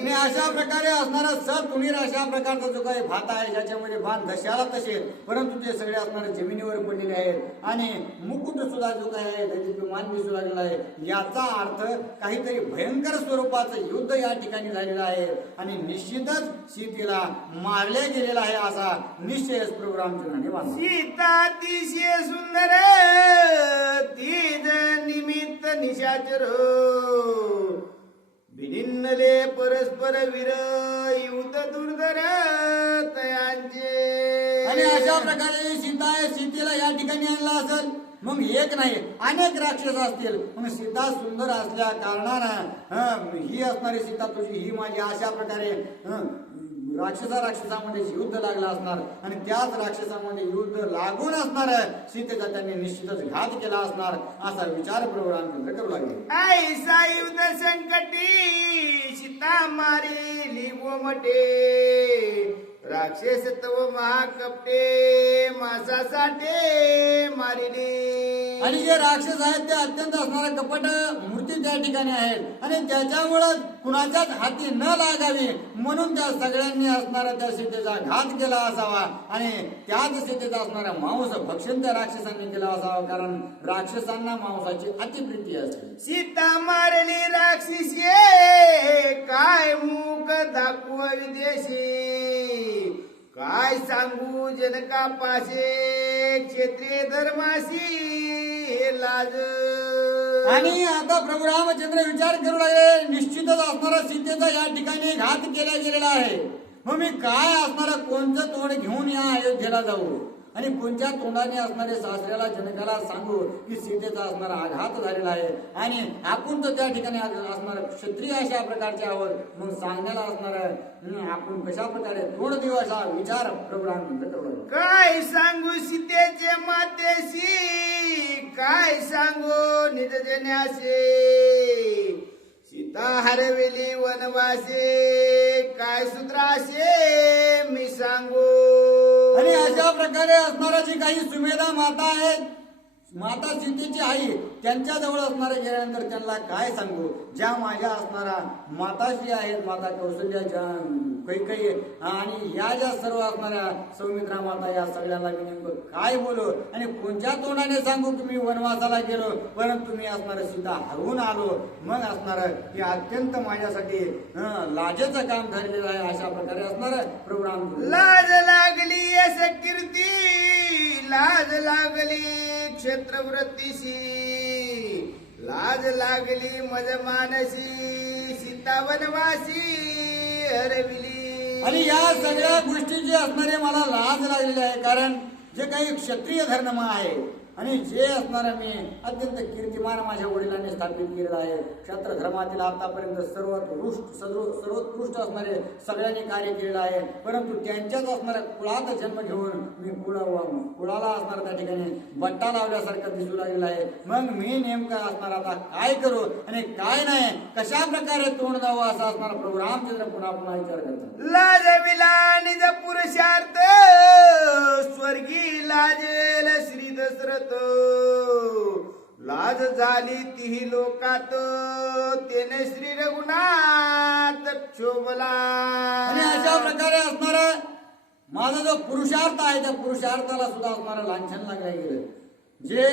आणि अशा प्रकारे असणारा सतुणीर अशा प्रकारचा जो काही भात आहे ज्याच्यामध्ये बाण दशाला तसे परंतु ते सगळे असणारे जमिनीवर पडलेले आहेत आणि मुकुट सुद्धा जो काही आहे त्याची मान दिसू लागलेला आहे. याचा अर्थ काहीतरी भयंकर स्वरूपाचं युद्ध या ठिकाणी झालेलं आहे आणि निश्चितच सीतेला मारले गेलेला आहे असा निश्चय प्रभू रामचंद्राने मानला. सीता अतिशय सुंदर तीज निमित्त निशाचर बिनिन्नले परस्पर वीर युद्ध दुर्धर तयांचे. आणि अशा प्रकारे सीता आहे सीतेला या ठिकाणी आणला असेल मग एक नाही अनेक राक्षस असतील मग सीता सुंदर असल्या कारणानं ही असणारी सीता तुझी ही माझी अशा प्रकारे राक्षसामध्ये युद्ध लागला असणार आणि त्याच राक्षसामध्ये युद्ध लागून असणार सीतेचा त्यांनी निश्चितच घात केला असणार असा विचार प्रभू रामचंद्र करू लागले. ऐसा युद्ध संकटी सीता मारिली गोमटे राक्षस तव महाकपटे मासासाठी मारिली. आणि जे राक्षस आहेत ते अत्यंत असणारे कपट मूर्ती त्या ठिकाणी आहेत आणि त्याच्यामुळं कुणाच्याच हाती न लागावी म्हणून त्या सगळ्यांनी असणारा त्या सीतेचा घात केला असावा आणि त्याच सीतेचा असणारा मांस भक्षण त्या राक्षसांनी केला असावा कारण राक्षसांना मांसाची अतिप्रिती असते. सीता मारली राक्षसी काय मूक दाखव विदेशी काय सांगू जनका पाशे क्षेत्रीय धर्माशी लाज. आणि आता प्रभू रामचंद्र विचार करू लागले निश्चितच असणारा सीतेचा या ठिकाणी घात केला गेलेला आहे मग मी काय असणारा कोणतं तोंड घेऊन या अयोध्येला जाऊ आणि कोणत्या तोंडाने असणारे सासऱ्याला जनकाला सांगू की सीतेचा असणारा आघात झालेला आहे आणि आपण तर त्या ठिकाणी असणार क्षत्रिय अशा प्रकारचे आहोत मग सांगण्याला असणार आपण कशा प्रकारे तोंड देऊ असा विचार प्रभू रामचंद्र करू लागले. काय सांगू सीतेचे मातेशी काय सांगू निज जन्यासे सीता हरविली वनवासे काय सूत्रासे मी सांगू. आणि अशा प्रकारे असणारा जी काही सुमेधा माता आहेत माता सीतेची आई त्यांच्या जवळ असणारे गेल्यानंतर त्यांना काय सांगू ज्या माझ्या असणारा माताशी आहेत माता कौशल्या कैकेयी आणि या ज्या सर्व असणाऱ्या सौमित्रा माता या सगळ्यांना मी नेमकं काय बोलू आणि कोणत्या तोंडाने सांगू की मी वनवासाला गेलो परंतु मी असणार सीता हरवून आलो मग असणार हे अत्यंत माझ्यासाठी लाजेचं काम झालेलं आहे अशा प्रकारे असणार प्रभू रामचंद्र. लाज लागली यश कीर्ती लाज लागली क्षेत्रवृत्तीशी लाज लागली मज मानसी सीता वनवासी हरविली. आणि या सगळ्या गोष्टीची असणारे मला लाज लागलेली आहे कारण जे काही क्षत्रिय धर्म आहे आणि जे असणारा मी अत्यंत कीर्तिमान माझ्या वडिलांनी स्थापित केलेला आहे क्षत्र धर्मातील आतापर्यंत सर्वोत्कृष्ट असणारे सगळ्यांनी कार्य केलेलं आहे परंतु त्यांच्याच असणाऱ्या कुळात जन्म घेऊन मी कुळाला असणार त्या ठिकाणी बट्टा लावल्यासारखं दिसू लागलेला आहे मग मी नेमका असणार आता काय करू आणि काय नाही कशा प्रकारे तोंड द्यावं असं असणार प्रभू रामचंद्र पुन्हा पुन्हा विचार करतात. लाज विला निज पुरुषार्थ स्वर्गी लाजेल श्री दशरथ लाज झाली तिही लोकात तेने श्री रघुनाथ क्षोभला. आणि अशा प्रकारे असणारा माझा जो पुरुषार्थ आहे त्या पुरुषार्थाला सुद्धा असणारा लांछन लागला गेलं. जे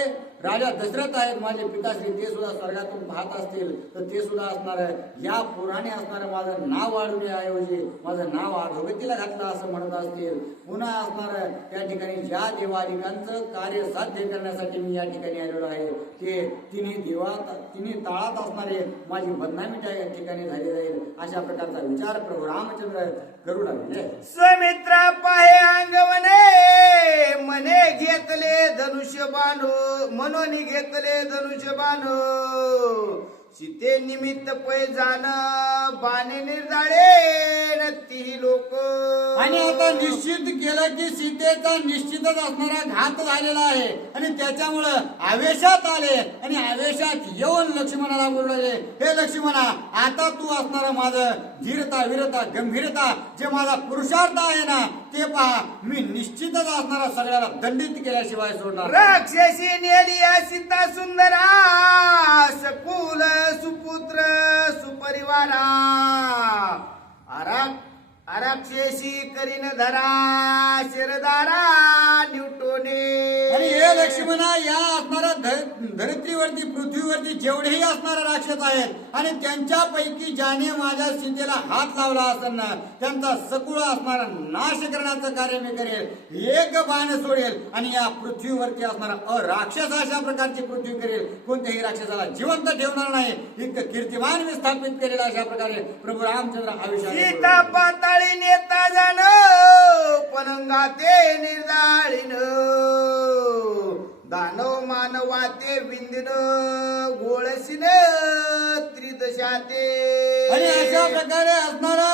राजा दशरथ आहेत माझे पिताश्री ते सुद्धा स्वर्गातून पाहत असतील तर ते सुद्धा असणार या पुराणे असणार माझं नाव वाढवण्याऐवजी माझं नाव अधोगतीला घातलं असं म्हणत असतील. पुन्हा असणार त्या ठिकाणी ज्या देवादिकांचं कार्य साध्य करण्यासाठी मी या ठिकाणी आलेलो आहे ते तिन्ही ताळात असणारे माझी बदनामी त्या ठिकाणी झाली जाईल अशा प्रकारचा विचार प्रभू रामचंद्र करू लागले. सुमित्रा पाहे अंगवने मने घेतले धनुष्य बांधो मनोनी घेतले धनुष्य बांधो सीते निमित्त पै जाण बाणे निर्जाळे तीही लोक. आणि आता निश्चित केलं की सीतेचा निश्चितच असणारा घात झालेला आहे आणि त्याच्यामुळं आवेशात आले आणि आवेशात येऊन लक्ष्मणाला बोलले, हे लक्ष्मणा, आता तू असणारा माझं धीरता वीरता गंभीरता जे माझा पुरुषार्थ आहे ना ते पहा, मी निश्चितच असणारा सगळ्याला दंडित केल्याशिवाय सोडणार नाही. राक्षसी नेलिया सीता सुंदरा सकुल सुपुत्र सुपरिवारा आराक्षसी करीन धरा शिरदारा न्यूटोने. आणि हे लक्ष्मणा, या असणाऱ्या धरित्रीवरती पृथ्वीवरती जेवढेही असणारे राक्षस आहेत आणि त्यांच्यापैकी ज्याने माझ्या सीतेला हात लावला असेल ना त्यांचा सकुळ असणारा नाश करण्याचं कार्य मी करेल. एक बाण सोडेल आणि या पृथ्वीवरती असणारा अराक्षस अशा प्रकारची पृथ्वी करेल. कोणत्याही राक्षसाला जिवंत ठेवणार नाही. इतकं कीर्तिमान मी स्थापित करेल. अशा प्रकारे प्रभू रामचंद्र आयुष्यात सीता पाताळी नेता जाण पनंगाते निर्जाळीन दानव मानवाते विंदिन गोळसीन त्रिदशाते. आणि अशा प्रकारे असणारा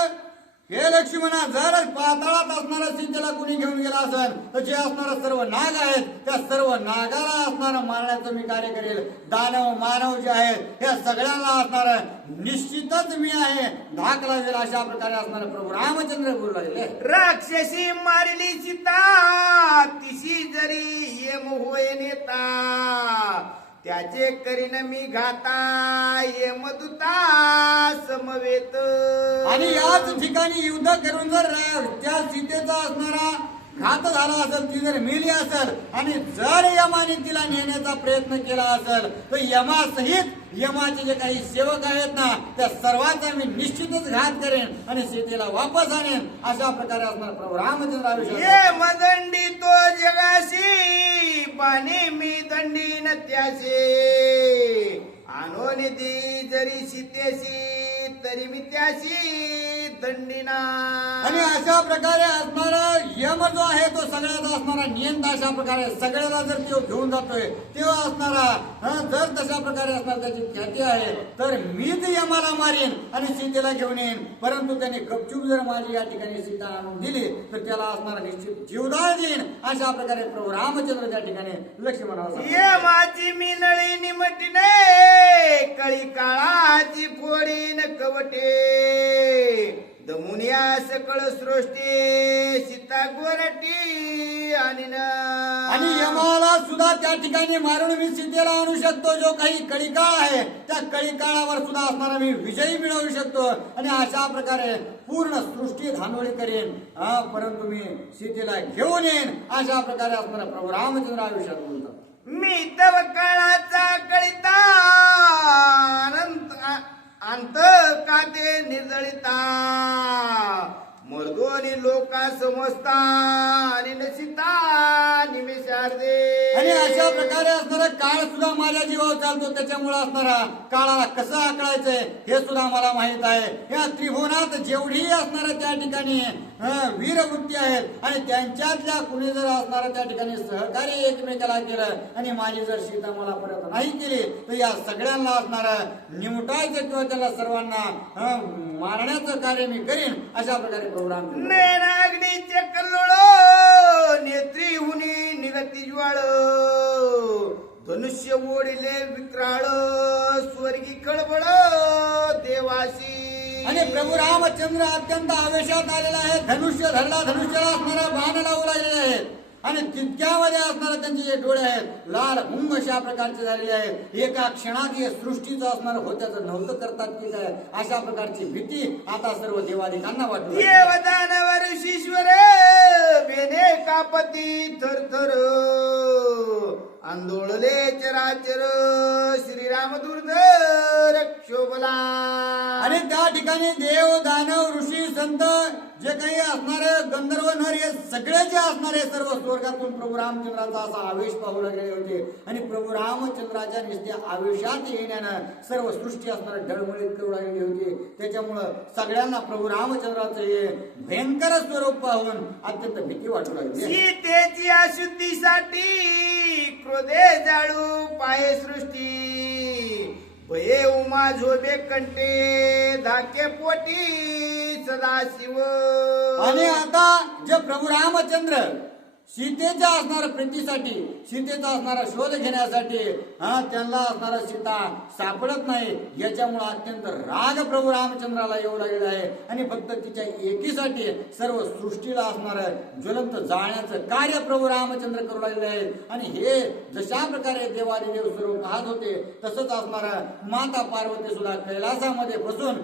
हे लक्ष्मणा, जर पाताळात असणारा सीतेला कोणी घेऊन गेला असेल तर जे असणारा सर्व नाग आहेत त्या सर्व नागाला असणारा मारण्याचं मी कार्य करेल. दानव मानव जे आहेत या सगळ्यांना असणारा निश्चितच मी आहे धाक लावेल. अशा प्रकारे असणारा प्रभू रामचंद्र बोलू लागले. राक्षसी मारिली सीता तिशी जरी येम होय नेता त्याचे करीन मी घाता यमदूता समवेत. आणि याच ठिकाणी युद्ध करून जर त्या सीतेचा असणारा घात झाला असेल, ती जर मेली असेल आणि जर यमाने तिला नेण्याचा प्रयत्न केला असेल तर यमासहित यमाचे जे काही सेवक आहेत ना त्या सर्वांचा मी निश्चितच घात करेन आणि सीतेला वापस आणेन. अशा प्रकारे असणार प्रभू रामचंद्र आयुष्यात. ये मदंडी तो जगाशी पाणी मी दंडीन त्याचे आणून दी जरी सीतेशी तरी मी त्याशी दंडीना. आणि अशा प्रकारे असणारा यम जो आहे तो सगळ्याचा असणारा नियंत. अशा प्रकारे सगळ्याला जर तो घेऊन जातोय तेव्हा असणारा जर तशा प्रकारे असणार त्याची ख्याती आहे तर मीच यमाला मारेन आणि सीतेला घेऊन येईन. परंतु त्याने गपचूप जर माझी या ठिकाणी सीता आणून दिली तर त्याला असणारा निश्चित जीवदान देईन. अशा प्रकारे प्रभू रामचंद्र त्या ठिकाणी लक्ष्मणाला ये माझी मी नळी निमटीने कळी काळाची फोडीन कवटे दमुनिया सकळ सृष्टी सीता गोरटी आणि यमाला सुद्धा त्या ठिकाणी मारून मी सीतेला आणू शकतो. जो काही कळीकाळ आहे त्या कळीकाळावर सुद्धा असणारा मी विजयी मिळवू शकतो आणि अशा प्रकारे पूर्ण सृष्टी धानोळी करेन. परंतु मी सीतेला घेऊन येईन. अशा प्रकारे असणारा प्रभू रामचंद्र आयुष्यात बोलतात. मी तव काळाचा कळिता अंत काते निर्जळिता मर्दोनी लोका समजता आणि नसिता निमेषार्धे. आणि अशा प्रकारे असणारा काळ सुद्धा माझ्या जीवावर चालतो. त्याच्यामुळे असणारा काळाला कसं आकळायचंय हे सुद्धा मला माहित आहे. या त्रिभुवनात जेवढी असणाऱ्या त्या ठिकाणी वीरवृत्ती आहेत आणि त्यांच्यातल्या कुणी जर असणारा त्या ठिकाणी सहकार्य एकमेकाला केलं आणि माझी जर सीता मला परत नाही केली तर या सगळ्यांना असणारं निमटायचं किंवा त्याला सर्वांना मारण्याचं कार्य मी करीन. अशा प्रकारे प्रोग्राम नैनाग्नीचे कल्लोळ नेत्री हुनी निगती ज्वाळ धनुष्य ओढिले विक्राळ स्वर्गी खळबळ देवाशी. आणि प्रभू रामचंद्र अत्यंत आवेशात आलेला आहे. धनुष्य धरला, धनुष्याला असणारा बाण लावू लागलेले आहेत आणि तितक्यामध्ये असणारे त्यांचे जे डोळे आहेत लाल हुंग अशा प्रकारचे झालेले आहेत. एका क्षणात हे सृष्टीचं असणार होत्याचं नव्हतं करतात की काय अशा प्रकारची भीती आता सर्व देवादिकांना वाटली. देव दानव ऋषीश्वर बेने कापती थरथर आंदोळले चराचर श्रीराम दुर्धर क्षोभला. आणि त्या ठिकाणी देव दानव ऋषी संत जे काही असणारे गंधर्व नर हे सगळे जे असणारे सर्व स्वर्गातून प्रभू रामचंद्राचा असा आवेश पाहू लागलेले होते. आणि प्रभू रामचंद्राच्या नुसत्या आवेशात येण्यानं सर्व सृष्टी असणारे डळमळीत करू लागलेली होती. त्याच्यामुळं सगळ्यांना प्रभू रामचंद्राचं हे भयंकर स्वरूप पाहून अत्यंत भीती वाटू लागली. सीतेची अशुद्धीसाठी क्रोधे जाळू पाये सृष्टी पये उमा झोबे कंटे धाके पोटी सदाशिव. आणि आता जे प्रभू रामचंद्र सीतेच्या असणाऱ्या प्रीतीसाठी, सीतेचा असणारा शोध घेण्यासाठी त्यांना असणारा सीता सापडत नाही, याच्यामुळे अत्यंत राग प्रभू रामचंद्राला येऊ लागलेला आहे. आणि फक्त तिच्या एकीसाठी सर्व सृष्टीला असणारं ज्वलंत जाळण्याचं कार्य प्रभू रामचंद्र करू लागलेले आहेत. आणि हे जशा प्रकारे देवादिदेव सर्व पाहत होते, तसंच असणारं माता पार्वती सुद्धा कैलासामध्ये बसून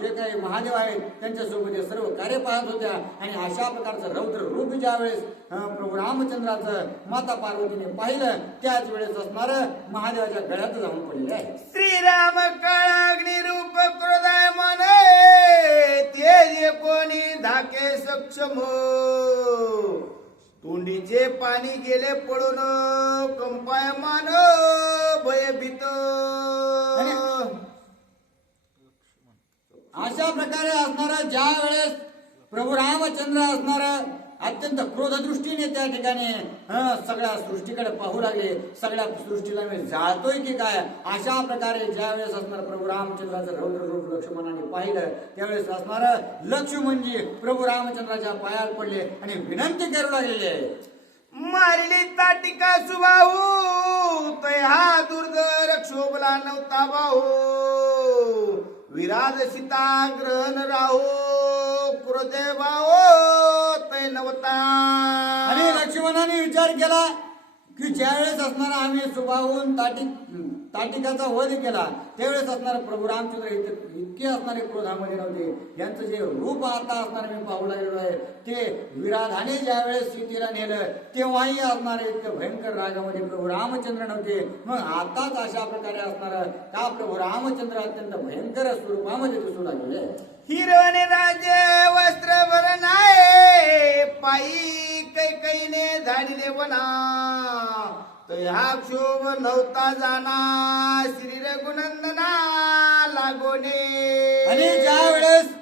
जे काही महादेव आहेत त्यांच्यासोबत हे सर्व कार्य पाहत होत्या. आणि अशा प्रकारचं रौद्र रूप ज्या वेळेस प्रभू रामचंद्राचं माता पार्वतीने पाहिलं, त्याच वेळेस असणार महादेवाच्या गळ्यात जाऊन पडलेले आहे. श्रीराम काळाग्नी रूप क्रोधाय माने ते कोणी धाके सक्षम. तोंडीचे पाणी गेले पडून कंपायमान भयभीत. अशा प्रकारे असणारा ज्या वेळेस प्रभू रामचंद्र असणार अत्यंत क्रोधदृष्टीने त्या ठिकाणी सगळ्या सृष्टीकडे पाहू लागले. सगळ्या सृष्टीला मी जाळतोय की काय, अशा प्रकारे ज्या वेळेस असणार प्रभू रामचंद्राचं रौद्र रूप लक्ष्मणाने पाहिलं, त्यावेळेस असणार लक्ष्मणजी प्रभू रामचंद्राच्या पायात पडले आणि विनंती करू लागलेली आहे. मारिली ताटिका सुबाहू तय हा दुर्धर क्षोभला नव्हता बाहू. विराज सीता ग्रहण राहू क्रोधे भाऊ तय नव्हता. आणि लक्ष्मणाने विचार केला की ज्यावेळेस असणारा आम्ही सुभावून ताटिकाचा वध केला, त्यावेळेस असणारा प्रभू रामचंद्र इतके असणारे क्रोधामध्ये नव्हते. यांचं जे रूप आता असणार मी पाहू लागलेलो आहे, ते विराधाने ज्या वेळेस सीतेला नेलं तेव्हाही असणारे इतकं भयंकर रागामध्ये प्रभू रामचंद्र नव्हते. मग आताच अशा प्रकारे असणार का प्रभू रामचंद्र अत्यंत भयंकर स्वरूपामध्ये दिसू लागले. हिरवणे राजे वस्त्र भरणाय पायी कैकईने धाडिले बना. हा क्षोभ नव्हता जाना श्री रघुनंदना लागोने. आणि ज्या वेळेस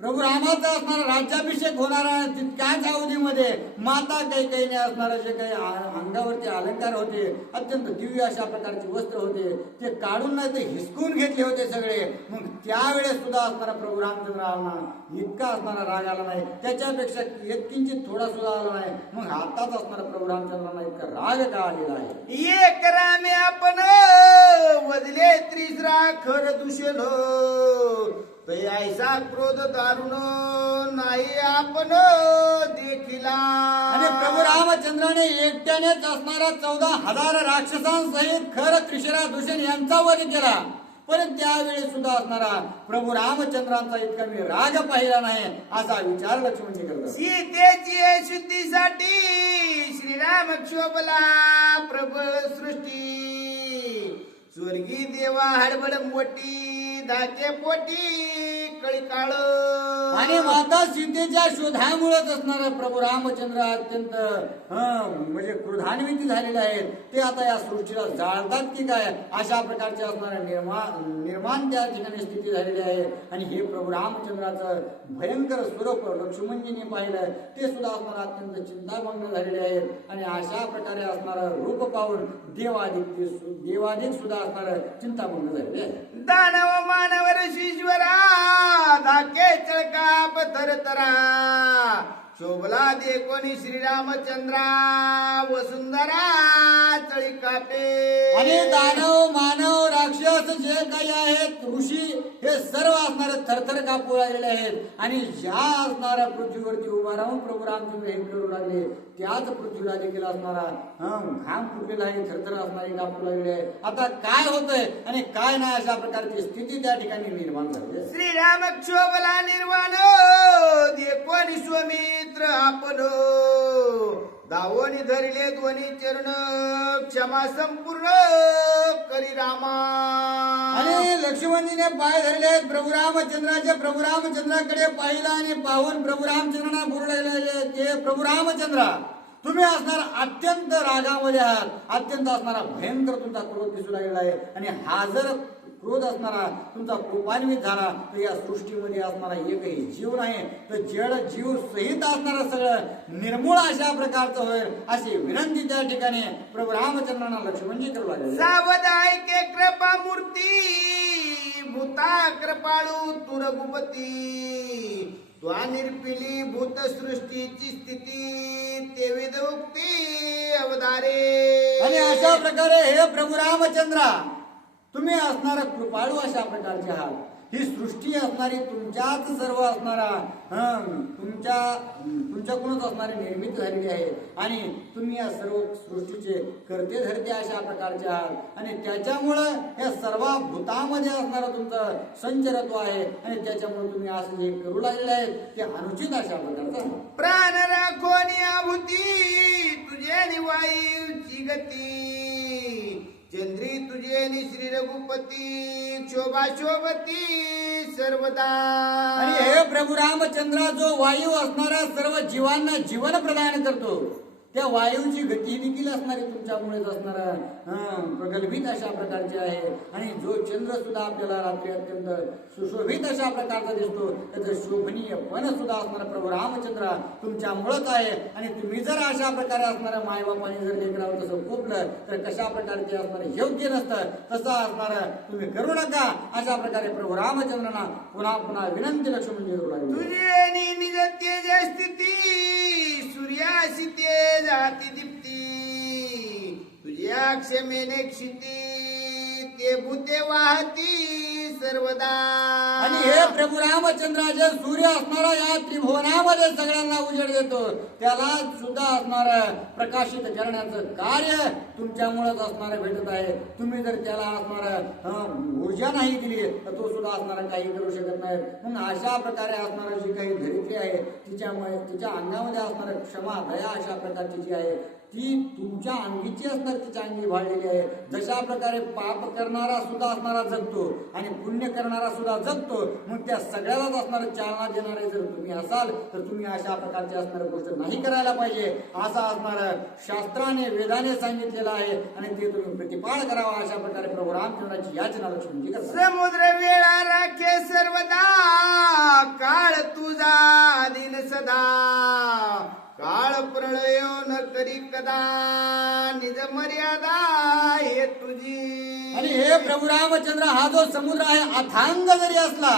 प्रभू रामाचा असणारा राज्याभिषेक होणारा तितक्याच अवधीमध्ये माता कैकेयीने असणारे जे काही अंगावरती अलंकार होते, अत्यंत दिव्य अशा प्रकारचे वस्त्र होते, ते काढून नाही ते हिसकून घेतले होते सगळे. मग त्यावेळेस सुद्धा असणारा प्रभू रामचंद्राला इतका असणारा राग आला नाही, त्याच्यापेक्षा किंचित थोडा सुद्धा आला नाही. मग आताच असणारा प्रभू रामचंद्राला इतका राग का आलेला आहे. एक रामे आपण वदले त्रिसरा खर दूषण. ऐसा क्रोध दारुण नाही आपण देखिला. आणि प्रभू रामचंद्राने एकट्यानेच असणारा 14,000 राक्षसांसहित खर त्रिशरा दूषण यांचा वध केला. पण त्यावेळी सुद्धा असणारा प्रभू रामचंद्रांचा इतका मी राग पाहिला नाही, असा विचार लक्ष्मणजी करतात. सीतेची शुद्धीसाठी श्रीराम क्षोभला प्रबळ सृष्टी. स्वर्गी देवा हडबड मोठी धाके पोटी कळी काळ. आणि माता सीतेच्या शोधामुळेच असणारा प्रभू रामचंद्र अत्यंत म्हणजे क्रोधान्वित झालेले आहेत. ते आता या सृष्टीला जाळतात की काय, अशा प्रकारचे असणारे निर्माण त्या ठिकाणी स्थिती झालेली आहे. आणि हे प्रभू रामचंद्राचं भयंकर स्वरूप लक्ष्मणजींनी पाहिलं, ते सुद्धा असणारा अत्यंत चिंताभंग झालेले आहेत. आणि अशा प्रकारे असणारं रूप पाहून देवाधिक सुद्धा असणारं चिंताभंग झालेले आहे. दानव मानवर ईश्वरा धाके चळका पथरतरा. शोभला दे कोणी श्रीरामचंद्रा वसुंधरा चळी कापे. आणि दानव मानव राक्षस जे काही आहेत ऋषी हे सर्व असणारे थरथर कापू लागलेले आहेत. आणि ज्या असणाऱ्या पृथ्वीवरती उभा राहून प्रभू रामचंद्र हे करू लागले, त्याच पृथ्वीला देखील असणारा घाम फुटलेला आहे, थरथर असणारी कापू लागले आहे. आता काय होतंय आणि काय नाही, अशा प्रकारची स्थिती त्या ठिकाणी निर्माण झाली. श्रीराम क्षोभला निर्वाण दे कोणी स्वमित्र आपण. दावोनी धरिले दोन्ही चरण क्षमा संपूर्ण करी रामा. आणि लक्ष्मणजीने पाय धरले आहेत प्रभू रामचंद्राचे. प्रभू रामचंद्राकडे पाहिलं आणि पाहून प्रभू रामचंद्रांना बोललेले की प्रभू रामचंद्रा, तुम्ही असणार अत्यंत रागामध्ये आहात, अत्यंत असणारा भयंकर तुमचा क्रोध दिसू लागलेला आहे. आणि हा जर क्रोध असणारा, तुमचा कोपान्वित झाला तर या सृष्टीमध्ये असणारा एकही जीव नाही, तर जड जीव सहित असणारं सगळं निर्मूळ अशा प्रकारचं होईल अशी विनंती त्या ठिकाणी प्रभू रामचंद्रांना लक्ष्मणजी करू लागले. सावध ऐके कृपा मूर्ती भूता कृपाळू तू रघुपती त्वा निर्पिली भूत सृष्टीची स्थिती ते विदुक्ती अवतारे. आणि अशा प्रकारे हे प्रभू रामचंद्रा तुम्ही असणारा कृपाळू अशा प्रकारचे आहात. ही सृष्टी असणारी तुमच्याच सर्व असणारा तुमच्याकडूनच असणारी निर्मिती झालेली आहे आणि तुम्ही या सर्व सृष्टीचे करते धरते अशा प्रकारचे आहात आणि त्याच्यामुळं या सर्व भूतामध्ये असणारं तुमचं संचरत्व आहे आणि त्याच्यामुळे तुम्ही असं जे करू लागलेले आहेत ते अनुचित अशा प्रकारचं आहे. प्राण राखोनी आभूती तुझे निवाईची गती चंद्री तुझे नि श्री रघुपती शोभा शोभती सर्वदा. आणि हे प्रभू रामचंद्र जो वायू असणारा सर्व जीवांना जीवन प्रदान करतो त्या वायूची गती देखील असणारी तुमच्यामुळेच असणारा प्रगल्भित अशा प्रकारची आहे. आणि जो चंद्र सुद्धा आपल्याला रात्री अत्यंत सुशोभित अशा प्रकारचा दिसतो त्याचं शोभनीय पण सुद्धा असणारा प्रभू रामचंद्र तुमच्यामुळेच आहे. आणि तुम्ही जर अशा प्रकारे असणाऱ्या मायबापाने जर लेकरावर तसं कोपलं तर कशा प्रकारे ते असणारं योग्य नसतं, तसं असणारं तुम्ही करू नका अशा प्रकारे प्रभू रामचंद्रांना पुन्हा पुन्हा विनंती लक्ष्मणजी करू लागली. तुझे निज तेज स्थिती सूर्याशी तेज जाती दीप्ती तुझ्या क्षमेने क्षिती ते भूते वाहती सर्वदा. आणि हे प्रभू रामचंद्र जे सूर्य असणारा या त्रिभुवनामध्ये सगळ्यांना उजेड देतो त्याला सुद्धा असणार प्रकाशित करण्याचं कार्य तुमच्यामुळेच असणार भेटत आहे. तुम्ही जर त्याला असणार ऊर्जा नाही दिली तर तो सुद्धा असणारा काही करू शकत नाही. म्हणून अशा प्रकारे असणारा जी काही धरित्री आहे तिच्यामुळे तिच्या अंगामध्ये असणारा क्षमा दया अशा प्रकारची जी आहे ती तुमच्या अंगीची असणार तिच्या अंगी वाढलेली आहे. जशा प्रकारे पाप करणारा सुद्धा असणारा जगतो आणि पुण्य करणारा सुद्धा जगतो, मग त्या सगळ्यालाच असणार चालना देणारे जर तुम्ही असाल तर तुम्ही अशा प्रकारची असणारी गोष्ट नाही करायला पाहिजे असं असणार शास्त्राने वेदाने सांगितलेलं आहे आणि ते तुम्ही प्रतिपाळ करावा अशा प्रकारे प्रभू रामचंद्राची याचना लक्ष्मणजी करतात. समुद्र वेळा राखे सर्वदा काळ तुझा दिन सदा काळ प्रलय न करी कदा निज मर्यादा हे तुझी. आणि हे प्रभू रामचंद्र हा जो समुद्र आहे अथांग जरी असला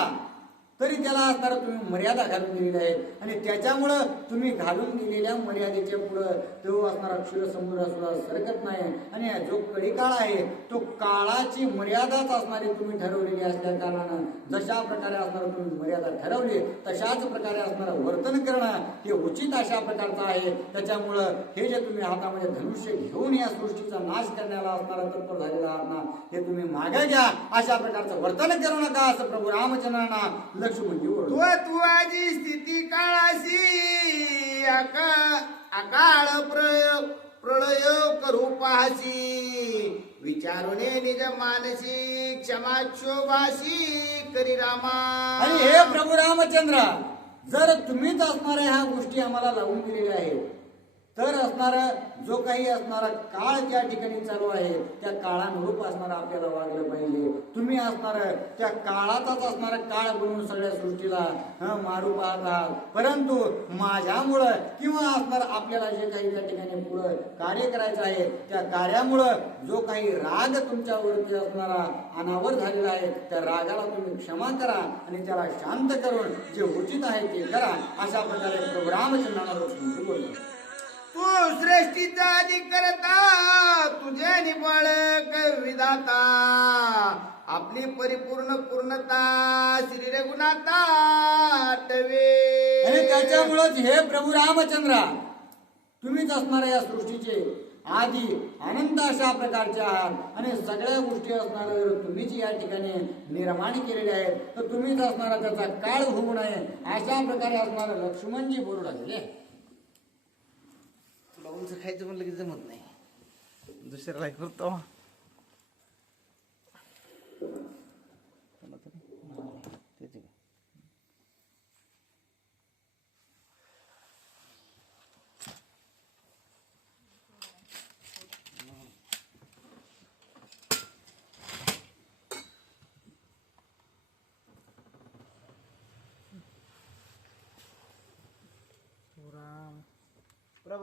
तरी त्याला असणारा तुम्ही मर्यादा घालून दिलेली आहे आणि त्याच्यामुळं तुम्ही घालून दिलेल्या मर्यादेच्या पुढं तो असणारा क्षीर समुद्र सुद्धा सरकत नाही. आणि जो कडी काळ आहे तो काळाची मर्यादाच असणारी तुम्ही ठरवलेली असल्या कारणानं जशा प्रकारे असणारा तुम्ही मर्यादा ठरवली तशाच प्रकारे असणारं वर्तन करणं हे उचित अशा प्रकारचं आहे. त्याच्यामुळं हे जे तुम्ही हातामध्ये धनुष्य घेऊन या सृष्टीचा नाश करण्याला असणारा तत्पर झालेला आहात ना ते तुम्ही मागे घ्या अशा प्रकारचं वर्तन करू नका असं प्रभू रामचंद्रांना तुझी स्थिती काळाशी अकाळ प्रलय करू पाहशी विचारुने निज मानसी क्षमा शोभाशी करी रामा. आणि हे प्रभू रामचंद्र जर तुम्हीच असणाऱ्या ह्या गोष्टी आम्हाला लावून दिलेल्या आहेत तर असणारा जो काही असणारा काळ त्या ठिकाणी चालू आहे त्या काळानुरूप असणारा आपल्याला वागलं पाहिजे. तुम्ही असणार त्या काळाचाच असणारा काळ बनवून सगळ्या सृष्टीला मारू पाहत आहात. परंतु माझ्यामुळं किंवा असणार आपल्याला जे काही त्या ठिकाणी पुढं कार्य करायचं आहे त्या कार्यामुळं जो काही राग तुमच्यावरती असणारा अनावर झालेला आहे त्या रागाला तुम्ही क्षमा करा आणि त्याला शांत करून जे उचित आहे ते करा अशा प्रकारे प्रभू रामचंद्रांना बोलतो. तू सृष्टीचा आधी करता तुझे निबाळक विधाता आपली परिपूर्ण पूर्णता श्री रघुनाथा आठवे. आणि त्याच्यामुळेच हे प्रभू रामचंद्रा तुम्हीच असणाऱ्या या सृष्टीचे आधी अनंत अशा प्रकारचे आहात आणि सगळ्या गोष्टी असणाऱ्या जर तुम्हीच या ठिकाणी निर्माण केलेल्या आहेत तर तुम्हीच असणारा त्याचा काळ होऊ नये अशा प्रकारे असणारा लक्ष्मणजी बोलू लागले. तुला खायचं म्हणलं की जमत नाही दुसऱ्याला करतो.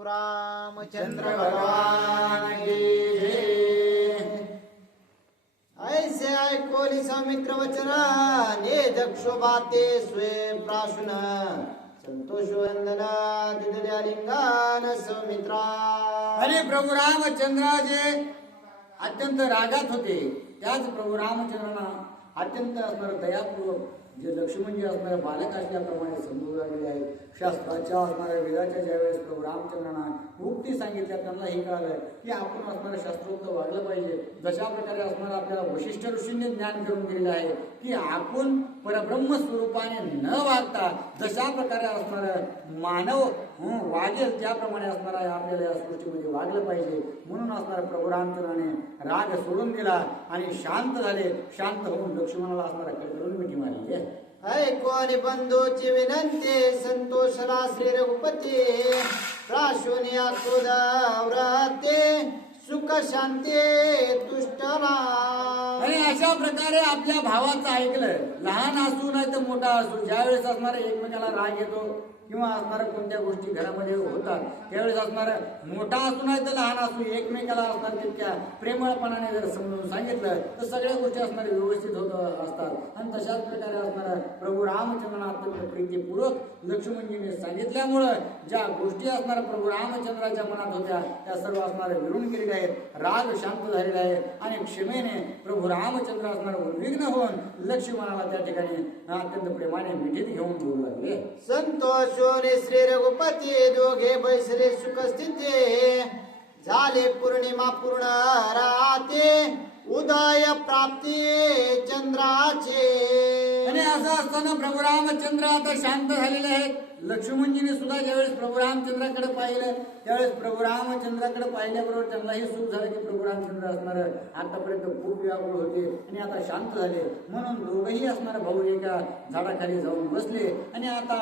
रामचंद्र भगवान की जय. ऐसे ऐकोली सौमित्र वचन ने दक्षोबाते स्वे प्राशुन संतोष वंदन दिदल्या लिंगान सौमित्रा. आणि प्रभू रामचंद्राचे अत्यंत रागात होते. त्याच प्रभू रामचंद्रांना अत्यंत असणार दयापूर्वक जे लक्ष्मणजी असणारे बालक असल्याप्रमाणे समजू लागलेले आहेत. शास्त्राच्या असणाऱ्या वेदाच्या ज्यावेळेस प्रभू रामचंद्रांना उक्ती सांगितल्या त्यांना हे कळालं की आपण असणारं शास्त्रोक्त वागलं पाहिजे. जशा प्रकारे असणारं आपल्याला वशिष्ठ ऋषींनी ज्ञान करून दिलेलं आहे की आपण परब्रह्म स्वरूपाने न वागता जशा प्रकारे असणारं मानव वागेल त्याप्रमाणे असणारा आपल्याला या सृष्टीमध्ये वागलं पाहिजे. म्हणून असणारा प्रभू रामचंद्राने राग सोडून दिला आणि शांत झाले. शांत होऊन लक्ष्मणाला असणारा कडकडून मिठी मारली. ऐकोनी बंधूची विनंती संतोषला श्री रघुपती प्राशुनिया तुदाव्रते सुख शांती तुष्टला. आणि अशा प्रकारे आपल्या भावाचं ऐकलं. लहान असू नाही तर मोठा असू ज्यावेळेस असणारा एकमेकाला राग येतो किंवा असणाऱ्या कोणत्या गोष्टी घरामध्ये होतात त्यावेळेस असणारं मोठा असू नाही तर लहान असू एकमेकाला असणार तितक्या प्रेमळपणाने जर समजून सांगितलं तर सगळ्या गोष्टी असणारे व्यवस्थित होत असतात. आणि तशाच प्रकारे असणारा प्रभू रामचंद्रांना अत्यंत प्रीतीपूर्वक लक्ष्मणजीने सांगितल्यामुळं ज्या गोष्टी असणाऱ्या प्रभू रामचंद्राच्या मनात होत्या त्या सर्व असणाऱ्या विरून गेलेल्या आहेत. राग शांत झालेला आहे आणि क्षमेने प्रभू रामचंद्र असणार उद्विग्न होऊन लक्ष्मणाला त्या ठिकाणी अत्यंत प्रेमाने मिठीत घेऊन बोलू लागले. संतोषोने श्री रघुपती दोघे बैसले सुख स्थिती झाले पौर्णिमा पूर्ण राते उदय प्राप्ती चंद्राचे. आणि असं असताना प्रभू रामचंद्र आता शांत झालेले आहेत. लक्ष्मणजीने सुद्धा ज्यावेळेस प्रभू रामचंद्राकडे पाहिलं त्यावेळेस प्रभू रामचंद्राकडे पाहिल्याबरोबर त्यांनाही सुख झालं की प्रभू रामचंद्र असणार आतापर्यंत खूप व्याकुळ होते आणि आता शांत झाले. म्हणून दोघंही असणारे भाऊ एका झाडाखाली जाऊन बसले. आणि आता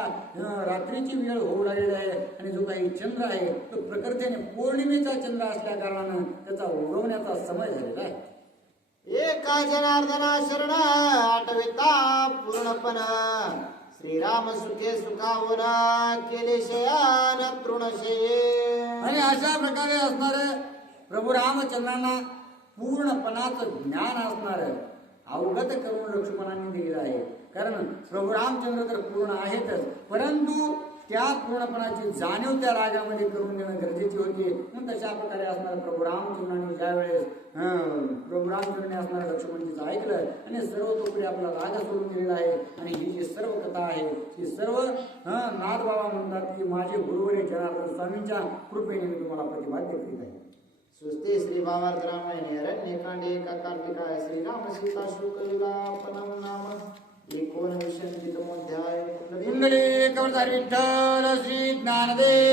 रात्रीची वेळ होऊ लागलेली आहे आणि जो काही चंद्र आहे तो प्रकृतीने पौर्णिमेचा चंद्र असल्या कारणानं त्याचा उगवण्याचा समय झालेला आहे. एका जनार्दना शरण आठविता पूर्णपण श्रीराम सुखे सुखावून केले शयान तृणशे. आणि अशा प्रकारे असणारे प्रभू रामचंद्रांना पूर्णपणाचं ज्ञान असणार अवगत करून लक्ष्मणांनी दिलेलं आहे. कारण प्रभू रामचंद्र तर पूर्ण आहेतच परंतु त्या पूर्णपणाची जाणीव त्या रागामध्ये करून देणं गरजेची होती. म्हणून तशा प्रकारे असणारे प्रभू रामचंद्रांनी ज्यावेळेस प्रभू रामचंद्रांनी असणाऱ्या लक्ष्मणजीचं ऐकलं आणि सर्व तोकडे आपला राग सोडून दिलेला आहे. आणि ही जी सर्व कथा आहे ही सर्व नाथबाबा म्हणतात की माझे गुरुवरे जनार्दन स्वामींच्या कृपेने मी तुम्हाला प्रतिपाद्य करीत आहे. सुस्ते श्री भावार्थ रामायणे अरण्यकांडे एका कार्तिकाय श्रीराम सीता शुक्लीलापनम नाम 19 अध्याय. कुंडली कवळधारी विठ्ठल श्री ज्ञानदेव